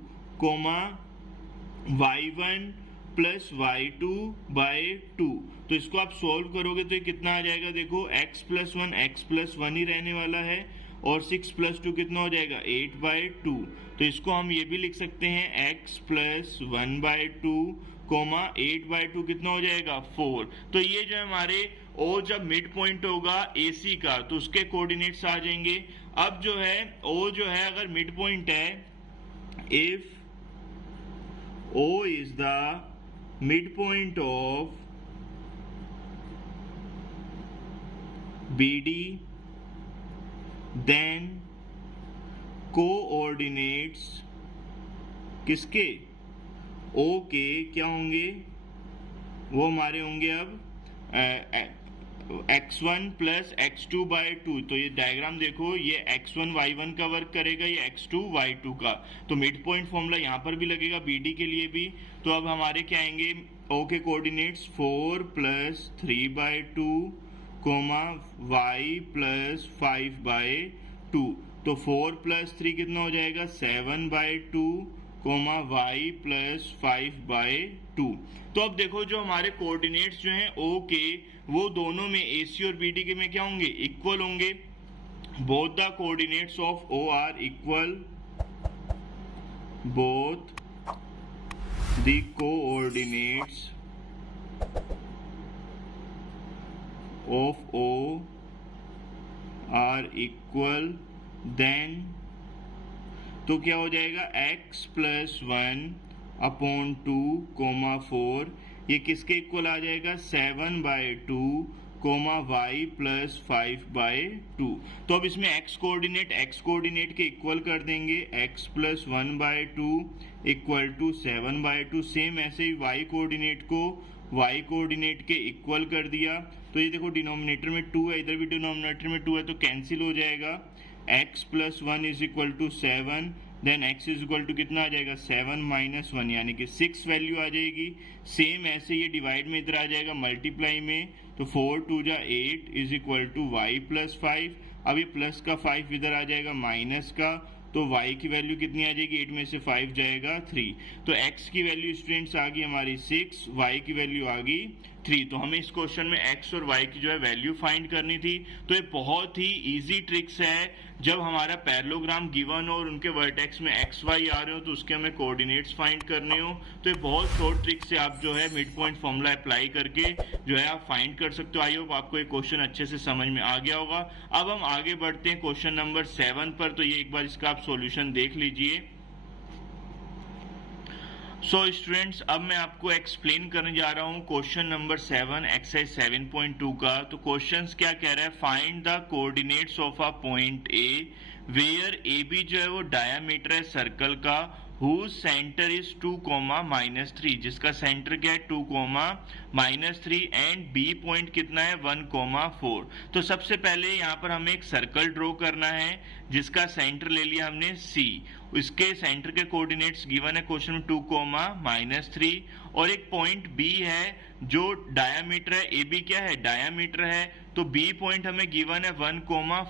y1 plus y2 bye 2। तो इसको आप सॉल्व करोगे तो ये कितना आ जाएगा, देखो x प्लस 1 ही रहने वाला है, और 6 प्लस 2 कितना हो जाएगा, 8/2। तो इसको हम ये भी लिख सकते हैं x प्लस 1/2, 8/2 कितना हो जाएगा, 4। तो ये जो हमारे O जब मिड पॉइंट होगा AC का, तो उसके कोऑर्डिनेट्स आ जाएंगे। अब जो है O जो है अगर मिड पॉइंट है, if O is the mid point of BD, then coordinates किसके, O के क्या होंगे, वो हमारे होंगे अब x1 प्लस x2 बाय 2। तो ये डायग्राम देखो, ये x1 y1 का वर्क करेगा, ये x2 y2 का। तो मिड पॉइंट फॉर्मूला यहाँ पर भी लगेगा BD के लिए भी। तो अब हमारे क्या आएंगे, O के कोऑर्डिनेट्स 4 प्लस 3/2, y प्लस 5/2। तो 4 प्लस 3 कितना हो जाएगा, 7/2, y प्लस 5/2। तो अब देखो जो हमारे कोऑर्डिनेट्स जो हैं O के, वो दोनों में AC और BD के में क्या होंगे, इक्वल होंगे। Both the coordinates of O are equal, both the coordinates of O are equal, then तो क्या हो जाएगा, x प्लस 1/2, 4 ये किसके इक्वल आ जाएगा, 7/2, y प्लस 5/2। तो अब इसमें x कोऑर्डिनेट के इक्वल कर देंगे, x plus 1/2 equal to 7/2। Same ऐसे ही y कोऑर्डिनेट के इक्वल कर दिया। तो ये देखो डिनोमिनेटर में 2 है, इधर भी डिनोमिनेटर में 2 है, तो कैंसिल हो जाएगा। x plus 1 is equal to 7, then x is equal to कितना आ जाएगा, 7 माइनस 1 यानी कि 6 वैल्यू आ जाएगी। सेम ऐसे ये डिवाइड में इधर आ जाएगा मल्टीप्लाई में, तो 4 2 जा 8 is equal to y plus 5। अब ये प्लस का 5 इधर आ जाएगा माइनस का, तो y की वैल्यू कितनी आ जाएगी, 8 में से 5 जाएगा 3। तो x की वैल्यू स्टूडेंट्स आ गई हमारी 6, y की वैल्यू आ गई 3। तो हमें इस क्वेश्चन में x और y की जो है वैल्यू फाइंड करनी थी। तो ये बहुत ही इजी ट्रिक्स है, जब हमारा पैरेललोग्राम गिवन हो और उनके वर्टेक्स में x y आ रहे हो तो उसके हमें कोऑर्डिनेट्स फाइंड करने हो। तो ये बहुत शॉर्ट ट्रिक से आप जो है मिड पॉइंट फॉर्मूला अप्लाई करके जो है आप फाइंड कर सकते हो। आई होप आपको ये क्वेश्चन अच्छे से समझ में आ गया होगा। अब हम आगे बढ़ते हैं क्वेश्चन नंबर 7 पर। तो ये एक बार इसका आप सॉल्यूशन देख लीजिए। स्टूडेंट्स, अब मैं आपको एक्सप्लेन करने जा रहा हूं क्वेश्चन नंबर 7 एक्सरसाइज 7.2 का। तो क्वेश्चंस क्या कह रहा है, find the coordinates of a point A where A B जो है वो डायामीटर है सर्कल का, whose सेंटर इज 2, -3, जिसका सेंटर क्या है 2, -3 एंड बी पॉइंट कितना है 1, 4। तो सबसे पहले यहाँ पर हमें एक सर्कल ड्रॉ करना है जिसका सेंटर ले लिया हमने C। इसके सेंटर के कोऑर्डिनेट्स गिवन है क्वेश्चन में 2, -3, और एक पॉइंट B है जो डायामीटर है, ए बी क्या है डायामीटर है, तो B पॉइंट हमें गिवन है 1,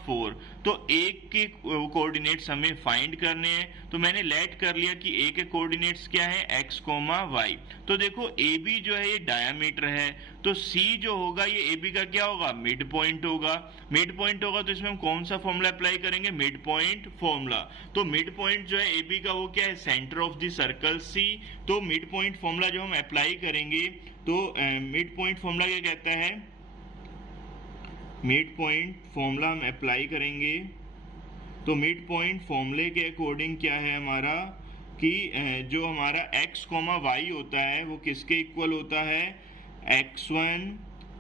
4। तो एक के कोऑर्डिनेट्स हमें फाइंड करने हैं। तो मैंने लेट कर लिया कि ए के कोऑर्डिनेट्स क्या है x, y। तो देखो ए बी जो है ये डायामीटर है, तो C जो होगा ये ए बी का क्या होगा, मिड पॉइंट होगा। मिड पॉइंट होगा तो इसमें हम कौन सा फॉर्मूला अप्लाई करेंगे, मिड पॉइंट फॉर्मूला। तो मिड पॉइंट जो है ए बी का वो क्या है, centre of the circle C। तो मिड पॉइंट फॉर्मूला जो हम अप्लाई करेंगे तो मिड पॉइंट फॉर्मूला क्या कहता है, मिड पॉइंट फॉर्मूला हम अप्लाई करेंगे तो मिड पॉइंट फॉर्मूले के अकॉर्डिंग क्या है हमारा कि जो हमारा x, y होता है वो किसके इक्वल होता है, x1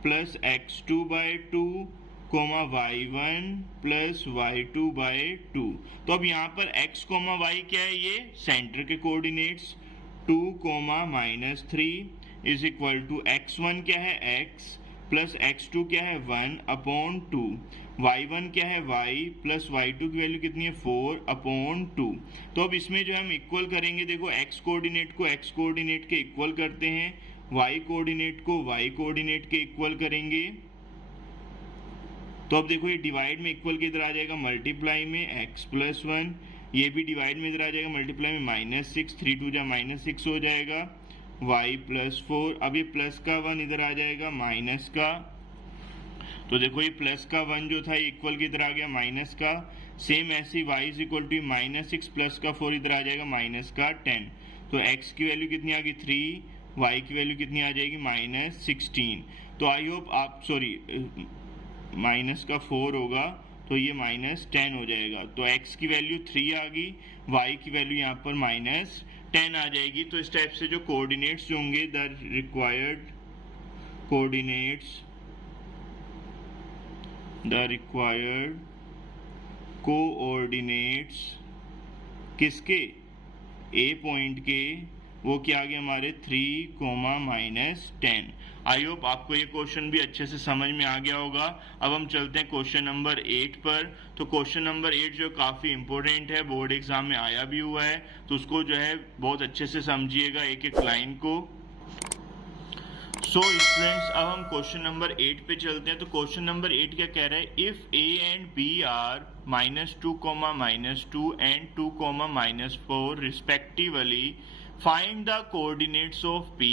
plus x2/2 y1 plus y2/2। तो अब यहाँ पर x, y क्या है, ये सेंटर के coordinates 2, -3 is equal to x1 क्या है x प्लस x2 क्या है 1/2, y1 क्या है y प्लस y2 की वैल्यू कितनी है 4/2। तो अब इसमें जो है हम इक्वल करेंगे, देखो x कोऑर्डिनेट को x कोऑर्डिनेट के इक्वल करते हैं, y कोऑर्डिनेट को y कोऑर्डिनेट के इक्वल करेंगे। तो अब देखो ये डिवाइड में इक्वल किधर आ जाएगा, मल्टीप्लाई में x प्लस 1, ये भी डिवाइड में इधर आ जाएगा मल्टीप्लाई में -6, 3 2 जा -6 हो जाएगा, y प्लस 4। अब ये प्लस का 1 इधर आ जाएगा माइनस का, तो देखो ये प्लस का 1 जो था ये इक्वल किधर आ गया माइनस का। सेम ऐसे y is equal to -6 plus का 4 इधर आ जाएगा माइनस का 10। तो x की वैल्यू कितनी आ गई 3, y की वैल्यू कितनी आ जाएगी -16। तो आई होप आप माइनस का 4 होगा तो ये -10 हो जाएगा। तो x की वैल्यू 3 आ गई, y की वैल्यू यहाँ पर -10 आ जाएगी। तो इस टाइप से जो कोऑर्डिनेट्स होंगे, द रिक्वायर्ड कोऑर्डिनेट्स किसके, ए पॉइंट के, वो क्या आ गया हमारे 3, -10। आई होप आपको ये क्वेश्चन भी अच्छे से समझ में आ गया होगा। अब हम चलते हैं क्वेश्चन नंबर 8 पर। तो क्वेश्चन नंबर 8 जो काफ़ी इंपॉर्टेंट है, बोर्ड एग्जाम में आया भी हुआ है, तो उसको जो है बहुत अच्छे से समझिएगा एक एक लाइन को। स्टूडेंट्स, अब हम क्वेश्चन नंबर 8 पे चलते हैं। तो क्वेश्चन नंबर 8 क्या कह रहा है, if a and b are -2, -2 and 2, -4 respectively, find the coordinates of P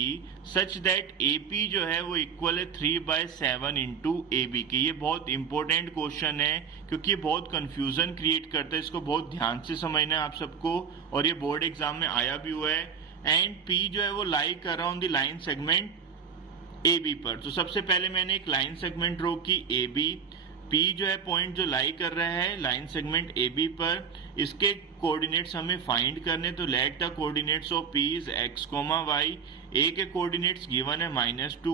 such that AP जो है वो इक्वल है 3/7 इंटू AB के। ये बहुत इंपॉर्टेंट क्वेश्चन है क्योंकि ये बहुत कंफ्यूजन क्रिएट करता है, इसको बहुत ध्यान से समझना है आप सबको, और ये बोर्ड एग्जाम में आया भी हुआ है। एंड P जो है वो लाई कर रहा on the line segment AB पर। तो सबसे पहले मैंने एक लाइन सेगमेंट ड्रॉ की AB, P जो है पॉइंट जो लाई कर रहा है लाइन सेगमेंट AB पर, इसके कोऑर्डिनेट्स हमें फाइंड करने। तो let the coordinates of P is x, y। A के कोऑर्डिनेट्स गिवन है -2,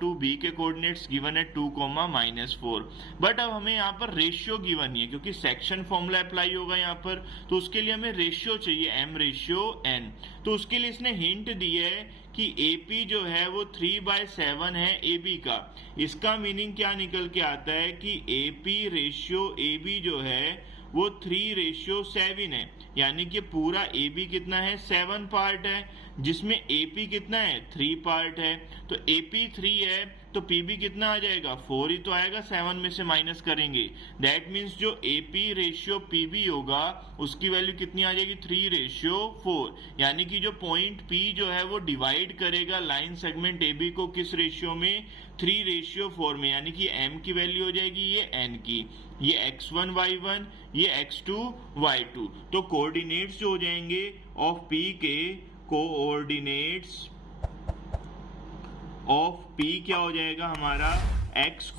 2, B के कोऑर्डिनेट्स गिवन है 2, -4। बट अब हमें यहाँ पर रेशियो गिवन नहीं है क्योंकि सेक्शन फॉर्मूला अप्लाई होगा यहाँ पर, तो उसके लिए हमें रेशियो चाहिए, m/n। तो उसके लिए इसने हिंट दी है कि AP जो है वो 3/7 है AB का। इसका मीनिंग क्या निकल के आता है कि AP रेशियो AB जो है वो 3/7 है, यानी कि पूरा AB कितना है 7 पार्ट है, जिसमें AP कितना है 3 पार्ट है। तो AP 3 है तो पी भी कितना आ जाएगा 4 ही तो आएगा, 7 में से माइनस करेंगे। दैट मीन्स जो एपी रेशियो पीबी होगा उसकी वैल्यू कितनी आ जाएगी 3:4। यानी कि जो पॉइंट पी जो है वो डिवाइड करेगा लाइन सेगमेंट एबी को किस रेशियो में 3:4 में। यानी कि m की वैल्यू हो जाएगी ये n की, ये x1 y1 ये x2 y2। तो कोऑर्डिनेट्स जो हो जाएंगे ऑफ p के कोऑर्डिनेट्स ऑफ p क्या हो जाएगा हमारा x,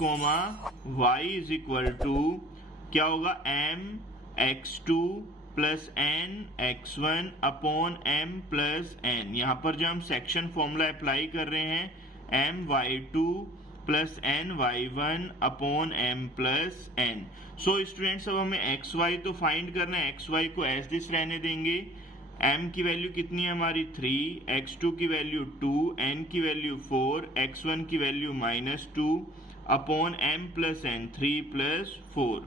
y is equal to क्या होगा m x2 plus n x1 upon m plus n। यहां पर जो हम सेक्शन फॉर्मूला अप्लाई कर रहे हैं m y2 plus n y1 upon m plus n। सो स्टूडेंट्स अब हमें x y तो फाइंड करना है, x y को एज दिस रहने देंगे। m की वैल्यू कितनी है हमारी 3, x2 की वैल्यू 2, n की वैल्यू 4, x1 की value -2 upon m plus n 3 plus 4।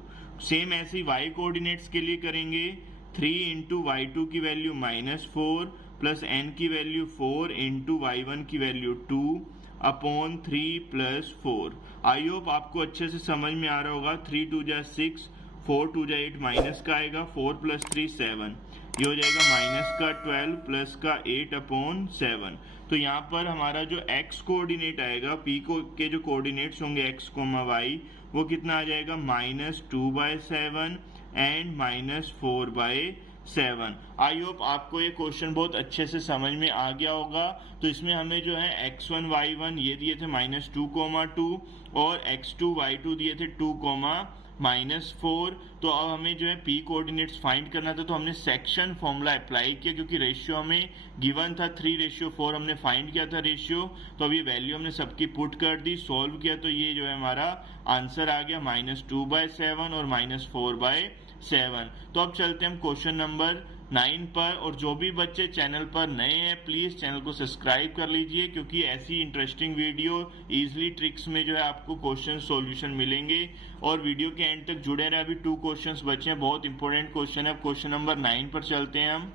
Same ऐसे ही y कोऑर्डिनेट्स के लिए करेंगे, 3 इंटू y2 की वैल्यू -4 प्लस n की वैल्यू 4 इंटू y1 की value 2 upon 3 plus 4। I hope आपको अच्छे से समझ में आ रहा होगा। 3 2 जा 6, 4 2 जा 8, माइनस का आएगा 4 प्लस 3 7, ये हो जाएगा माइनस का 12 प्लस का 8 अपॉन 7। तो यहाँ पर हमारा जो x कोऑर्डिनेट आएगा, p को के जो कोऑर्डिनेट्स होंगे x, y वो कितना आ जाएगा -2/7 एंड -4/7। आई होप आपको ये क्वेश्चन बहुत अच्छे से समझ में आ गया होगा। तो इसमें हमें जो है x1 y1 ये दिए थे -2,2 और x2 y2 दिए थे 2,-4। तो अब हमें जो है p कोऑर्डिनेट्स फाइंड करना था, तो हमने सेक्शन फॉर्मूला अप्लाई किया क्योंकि रेशियो हमें गिवन था 3:4 हमने फाइंड किया था रेशियो। तो अब ये वैल्यू हमने सबकी पुट कर दी, सॉल्व किया, तो ये जो है हमारा आंसर आ गया -2/7 और -4/7। तो अब चलते हैं हम क्वेश्चन नंबर 9 पर। और जो भी बच्चे चैनल पर नए हैं प्लीज चैनल को सब्सक्राइब कर लीजिए, क्योंकि ऐसी इंटरेस्टिंग वीडियो इजीली ट्रिक्स में जो है आपको क्वेश्चन सॉल्यूशन मिलेंगे। और वीडियो के एंड तक जुड़े रहे। अभी 2 क्वेश्चंस बचे हैं, बहुत इंपॉर्टेंट क्वेश्चन है। क्वेश्चन नंबर 9 पर चलते हैं हम।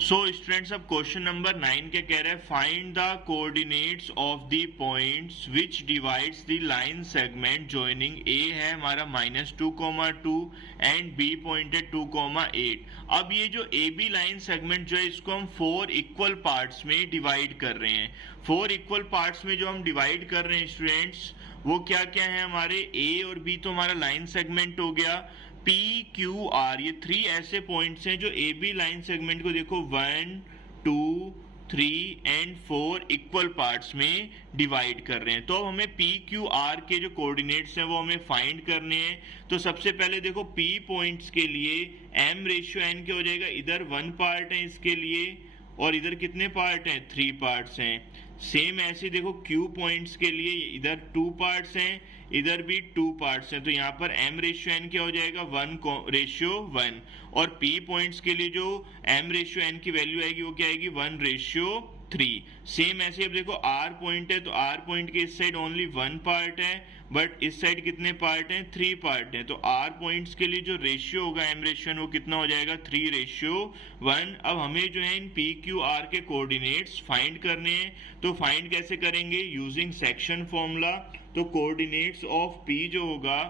सो स्टूडेंट्स अब क्वेश्चन नंबर 9 क्या कह रहा है, find the coordinates of the points which divides the line segment joining A है हमारा -2,2 एंड बी पॉइंट है 2,8। अब ये जो ए बी लाइन सेगमेंट जो है इसको हम 4 इक्वल पार्ट्स में डिवाइड कर रहे हैं। 4 इक्वल पार्ट्स में जो हम डिवाइड कर रहे हैं स्टूडेंट्स वो क्या क्या है हमारे, ए और बी तो हमारा लाइन सेगमेंट हो गया, P, Q, R ये 3 ऐसे पॉइंट्स हैं जो ए बी लाइन सेगमेंट को देखो 1 2 3 एंड 4 इक्वल पार्ट्स में डिवाइड कर रहे हैं। तो अब हमें P, Q, R के जो कोऑर्डिनेट्स हैं वो हमें फाइंड करने हैं। तो सबसे पहले देखो P पॉइंट्स के लिए m/n क्या हो जाएगा, इधर 1 पार्ट है इसके लिए और इधर कितने पार्ट हैं 3 पार्ट्स हैं। सेम ऐसे देखो Q पॉइंट्स के लिए इधर 2 पार्ट्स हैं, इधर भी 2 पार्ट्स हैं। तो यहाँ पर m/n क्या हो जाएगा 1:1। और P पॉइंट्स के लिए जो m/n की वैल्यू आएगी वो क्या आएगी 1:3। सेम ऐसे अब देखो R पॉइंट है, तो R पॉइंट के इस साइड ओनली 1 पार्ट है, बट इस साइड कितने पार्ट हैं 3 पार्ट हैं। तो R पॉइंट्स के लिए जो रेशियो होगा m/n वो कितना हो जाएगा 3:1। अब हमें जो है इन P, Q, R के कोऑर्डिनेट्स फाइंड करने हैं। तो फाइंड कैसे करेंगे, यूजिंग सेक्शन फॉर्मूला। तो कोऑर्डिनेट्स ऑफ P जो होगा,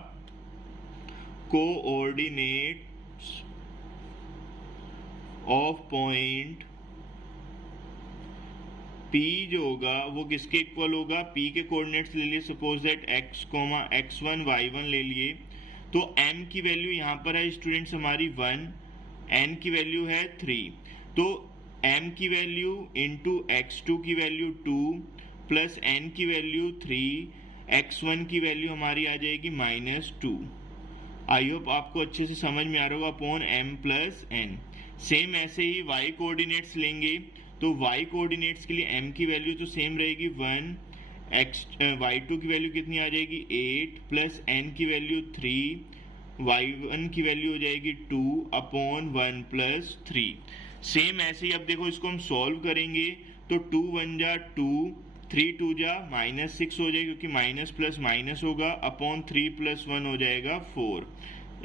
कोऑर्डिनेट्स ऑफ पॉइंट P जो होगा वो किसके इक्वल होगा, P के कोऑर्डिनेट्स ले लिए, suppose that x, x1 y1 ले लिए। तो m की वैल्यू यहाँ पर है स्टूडेंट्स हमारी 1, n की वैल्यू है 3। तो m की वैल्यू इंटू x2 की वैल्यू 2 प्लस n की वैल्यू 3, x1 की वैल्यू हमारी आ जाएगी -2। आई होप आपको अच्छे से समझ में आ रहा होगा, upon m plus n। Same ऐसे ही y कोऑर्डिनेट्स लेंगे। तो y कोऑर्डिनेट्स के लिए m की वैल्यू तो सेम रहेगी 1, y2 की वैल्यू कितनी आ जाएगी 8 प्लस n की वैल्यू 3, y1 की वैल्यू हो जाएगी 2 अपॉन 1 प्लस 3। सेम ऐसे ही अब देखो इसको हम सॉल्व करेंगे। तो 2 1 जा 2, 3 2 जा -6 हो जाएगा क्योंकि माइनस प्लस माइनस होगा, अपॉन 3 प्लस 1 हो जाएगा 4।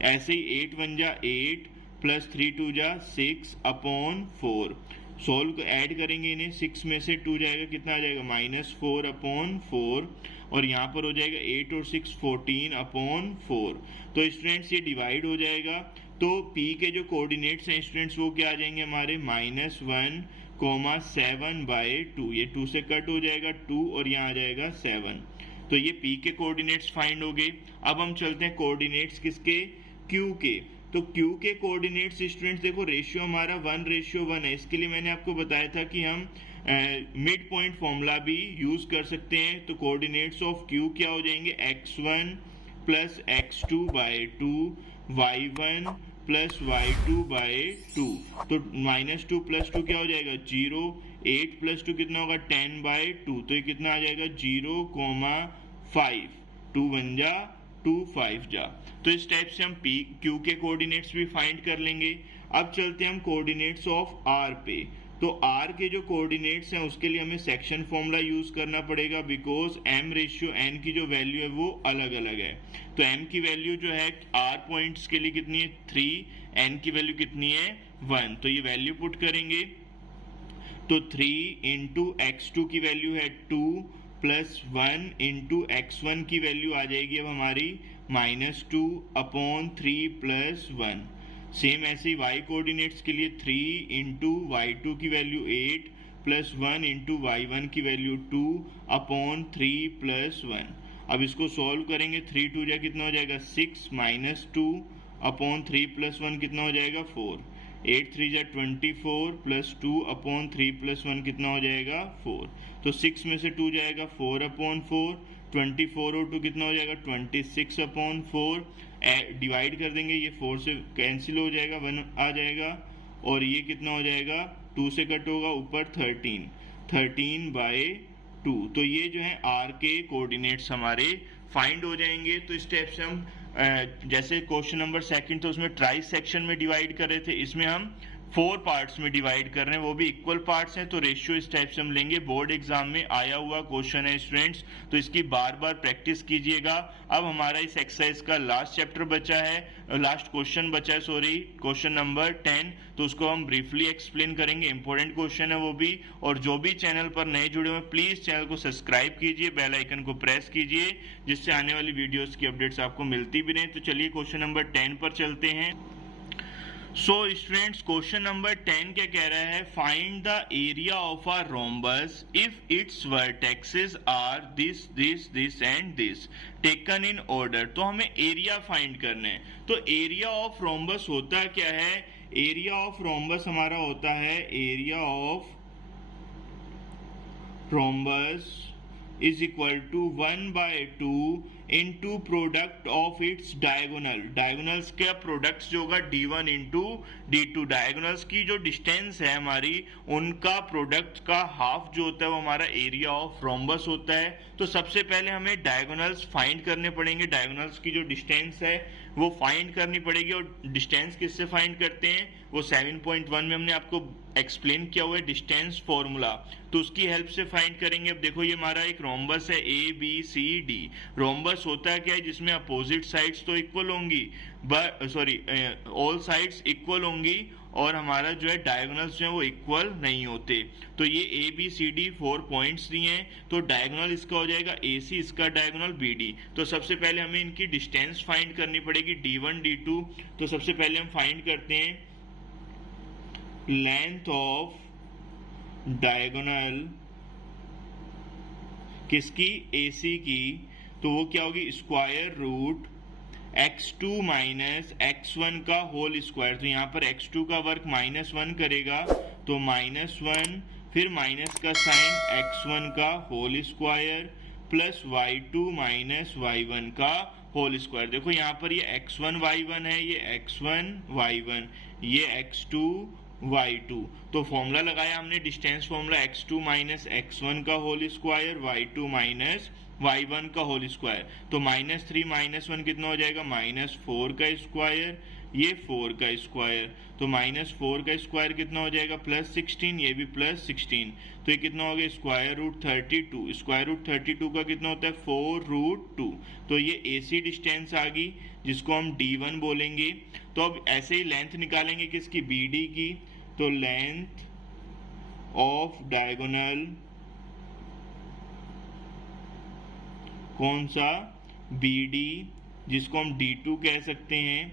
ऐसे ही 8 1 जा 8 प्लस 3 2 जा 6 अपॉन 4। सोल्व ऐड करेंगे इन्हें, 6 में से 2 जाएगा, कितना आ जाएगा -4/4, और यहाँ पर हो जाएगा 8 और 6 14/4। तो स्टूडेंट्स ये डिवाइड हो जाएगा। तो P के जो कोऑर्डिनेट्स हैं स्टूडेंट्स वो क्या आ जाएंगे हमारे -1,7/2, ये 2 से कट हो जाएगा 2 और यहाँ आ जाएगा 7। तो ये P के कोऑर्डिनेट्स फाइंड हो गए। अब हम चलते हैं कोऑर्डिनेट्स किसके, Q के। तो Q के कोऑर्डिनेट्स स्टूडेंट्स देखो रेशियो हमारा 1:1 है। इसके लिए मैंने आपको बताया था कि हम मिड पॉइंट फॉर्मूला भी यूज कर सकते हैं। तो कोऑर्डिनेट्स ऑफ Q क्या हो जाएंगे, x1 plus x2/2, y1 plus y2/2। तो -2 + 2 क्या हो जाएगा 0, 8 + 2 कितना होगा 10/2। तो ये कितना आ जाएगा 0,5, 2 1 जा 2 5 जा। तो इस टाइप से हम Q के कोऑर्डिनेट्स भी फाइंड कर लेंगे। अब चलते हैं हम कोऑर्डिनेट्स ऑफ R पे। तो R के जो कोऑर्डिनेट्स हैं उसके लिए हमें सेक्शन फॉर्मूला यूज करना पड़ेगा, बिकॉज m/n की जो वैल्यू है वो अलग अलग है। तो m की वैल्यू जो है R पॉइंट्स के लिए कितनी है 3, n की वैल्यू कितनी है 1। तो ये वैल्यू पुट करेंगे तो 3 × x2 की वैल्यू है 2 प्लस 1 × x1 की वैल्यू आ जाएगी अब हमारी -2/3 + 1। सेम ऐसे ही y कोऑर्डिनेट्स के लिए 3 × y2 की वैल्यू 8 प्लस 1 × y1 की वैल्यू 2/3 + 1। अब इसको सॉल्व करेंगे, 3 2 जा कितना हो जाएगा 6, -2/3 + 1 कितना हो जाएगा 4, 8 3 जा 24 प्लस 2/3 + 1 कितना हो जाएगा 4। तो 6 में से 2 जाएगा 4/4, 24 और 2 कितना हो जाएगा 26/4। डिवाइड कर देंगे, ये 4 से कैंसिल हो जाएगा, 1 आ जाएगा, और ये कितना हो जाएगा 2 से कट होगा ऊपर 13/2। तो ये जो है R के कोऑर्डिनेट्स हमारे फाइंड हो जाएंगे। तो इस टाइप से हम जैसे क्वेश्चन नंबर 2 तो उसमें ट्राई सेक्शन में डिवाइड कर रहे थे, इसमें हम 4 पार्ट्स में डिवाइड कर रहे हैं, वो भी इक्वल पार्ट्स हैं। तो रेशियो इस टाइप से हम लेंगे। बोर्ड एग्जाम में आया हुआ क्वेश्चन है स्टूडेंट्स, तो इसकी बार बार प्रैक्टिस कीजिएगा। अब हमारा इस एक्सरसाइज का लास्ट चैप्टर बचा है, लास्ट क्वेश्चन बचा है, सॉरी, क्वेश्चन नंबर 10। तो उसको हम ब्रीफली एक्सप्लेन करेंगे, इंपॉर्टेंट क्वेश्चन है वो भी। और जो भी चैनल पर नए जुड़े हुए प्लीज चैनल को सब्सक्राइब कीजिए, बेल आइकन को प्रेस कीजिए, जिससे आने वाली वीडियोस की अपडेट्स आपको मिलती भी रहें। तो चलिए क्वेश्चन नंबर 10 पर चलते हैं। सो स्टूडेंट्स क्वेश्चन नंबर 10 क्या कह रहा है, find the area of a rhombus if its vertexes are this this this and this taken in order. तो हमें एरिया फाइंड करना है। तो एरिया ऑफ रोम्बस होता क्या है, एरिया ऑफ रोम्बस हमारा होता है area of rhombus is equal to 1/2 into product of its diagonal. Diagonals का प्रोडक्ट्स जो होगा d1 इंटू d2। डायगोनल्स की जो डिस्टेंस है हमारी उनका प्रोडक्ट का हाफ जो होता है वो हमारा एरिया ऑफ रोम्बस होता है। तो सबसे पहले हमें डायगोनल्स फाइंड करने पड़ेंगे, डायगोनल्स की जो डिस्टेंस है वो फाइंड करनी पड़ेगी। और डिस्टेंस किससे फाइंड करते हैं, वो 7.1 में हमने आपको एक्सप्लेन किया हुआ है डिस्टेंस फॉर्मूला, तो उसकी हेल्प से फाइंड करेंगे। अब देखो ये हमारा एक रोम्बस है ABCD। रोम्बस होता है क्या है, जिसमें अपोजिट साइड्स तो इक्वल होंगी, ऑल साइड्स इक्वल होंगी, और हमारा जो है डायगोनल्स जो है वो इक्वल नहीं होते। तो ये ABCD 4 पॉइंट्स दिए हैं, तो डायगोनल इसका हो जाएगा AC, इसका डायगोनल BD। तो सबसे पहले हमें इनकी डिस्टेंस फाइंड करनी पड़ेगी D1 D2। तो सबसे पहले हम फाइंड करते हैं लेंथ ऑफ डायगोनल किसकी, AC की। तो वो क्या होगी, square root x2 minus x1 का होल स्क्वायर। तो यहाँ पर x2 का वर्क -1 करेगा, तो -1, फिर माइनस का साइन x1 का whole square plus y2 minus y1 का होल स्क्वायर। देखो यहाँ पर ये x1 y1 है, ये x1 y1, ये x2 y2। तो फॉर्मूला लगाया हमने distance formula x2 minus x1 का whole square, y2 minus y1 का होल स्क्वायर। तो -3 -1 कितना हो जाएगा, -4 का स्क्वायर, ये 4 का स्क्वायर। तो -4 का स्क्वायर कितना हो जाएगा, +16, ये भी +16। तो ये कितना हो गया, स्क्वायर रूट 32। स्क्वायर रूट 32 का कितना होता है, 4√2। तो ये AC डिस्टेंस आ गई, जिसको हम D1 बोलेंगे। तो अब ऐसे ही लेंथ निकालेंगे किसकी, BD की। तो लेंथ ऑफ डायगोनल कौन सा, BD, जिसको हम D2 कह सकते हैं।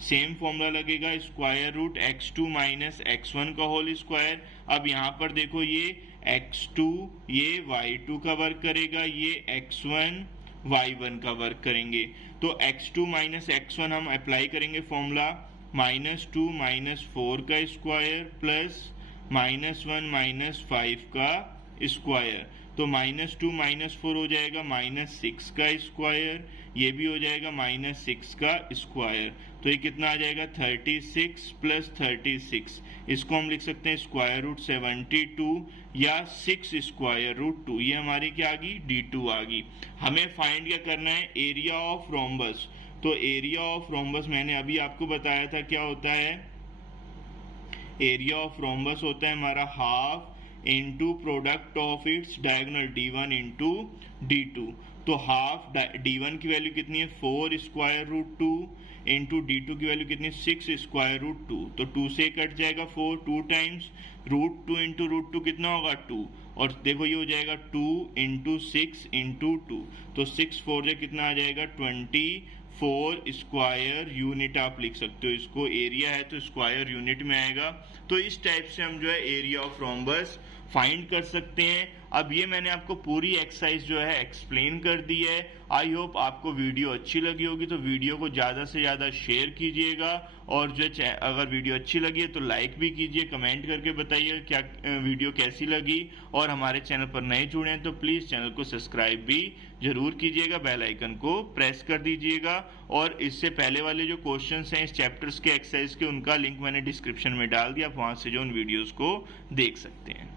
सेम फॉर्मूला लगेगा square root x2 minus x1 का होल स्क्वायर। अब यहाँ पर देखो ये x2 ये y2 का वर्क करेगा, ये x1 y1 का वर्क करेंगे। तो x2 माइनस x1 हम अप्लाई करेंगे फॉर्मूला, -2 माइनस 4 का स्क्वायर प्लस -1 माइनस 5 का स्क्वायर। तो -2 माइनस 4 हो जाएगा -6 का स्क्वायर, ये भी हो जाएगा -6 का स्क्वायर। तो ये कितना आ जाएगा 36 प्लस 36, इसको हम लिख सकते हैं स्क्वायर रूट 72 या 6 स्क्वायर रूट 2। ये हमारी क्या आ गई, D2 आ गई। हमें फाइंड क्या करना है, एरिया ऑफ रोम्बस। तो एरिया ऑफ रोम्बस मैंने अभी आपको बताया था क्या होता है, एरिया ऑफ रोम्बस होता है हमारा half into product of its diagonal D1 into D2। तो हाफ D1 की वैल्यू कितनी है 4 स्क्वायर रूट 2 इंटू D2 की वैल्यू कितनी 6 स्क्वायर रूट 2। तो 2 से कट जाएगा 4, 2 टाइम्स रूट 2 इंटू रूट 2 कितना होगा 2, और देखो ये हो जाएगा 2 इंटू 6 इंटू 2। तो 6 4 से कितना आ जाएगा 24 स्क्वायर यूनिट आप लिख सकते हो इसको। एरिया है तो स्क्वायर यूनिट में आएगा। तो इस टाइप से हम जो है एरिया ऑफ रोम्बस फाइंड कर सकते हैं। अब ये मैंने आपको पूरी एक्सरसाइज जो है एक्सप्लेन कर दी है। आई होप आपको वीडियो अच्छी लगी होगी, तो वीडियो को ज़्यादा से ज़्यादा शेयर कीजिएगा, और जो अगर वीडियो अच्छी लगी है तो लाइक भी कीजिए, कमेंट करके बताइए क्या वीडियो कैसी लगी। और हमारे चैनल पर नए जुड़े हैं तो प्लीज़ चैनल को सब्सक्राइब भी जरूर कीजिएगा, बेल आइकन को प्रेस कर दीजिएगा। और इससे पहले वाले जो क्वेश्चंस हैं इस चैप्टर्स के एक्सरसाइज के, उनका लिंक मैंने डिस्क्रिप्शन में डाल दिया, आप वहाँ से जो उन वीडियोज़ को देख सकते हैं।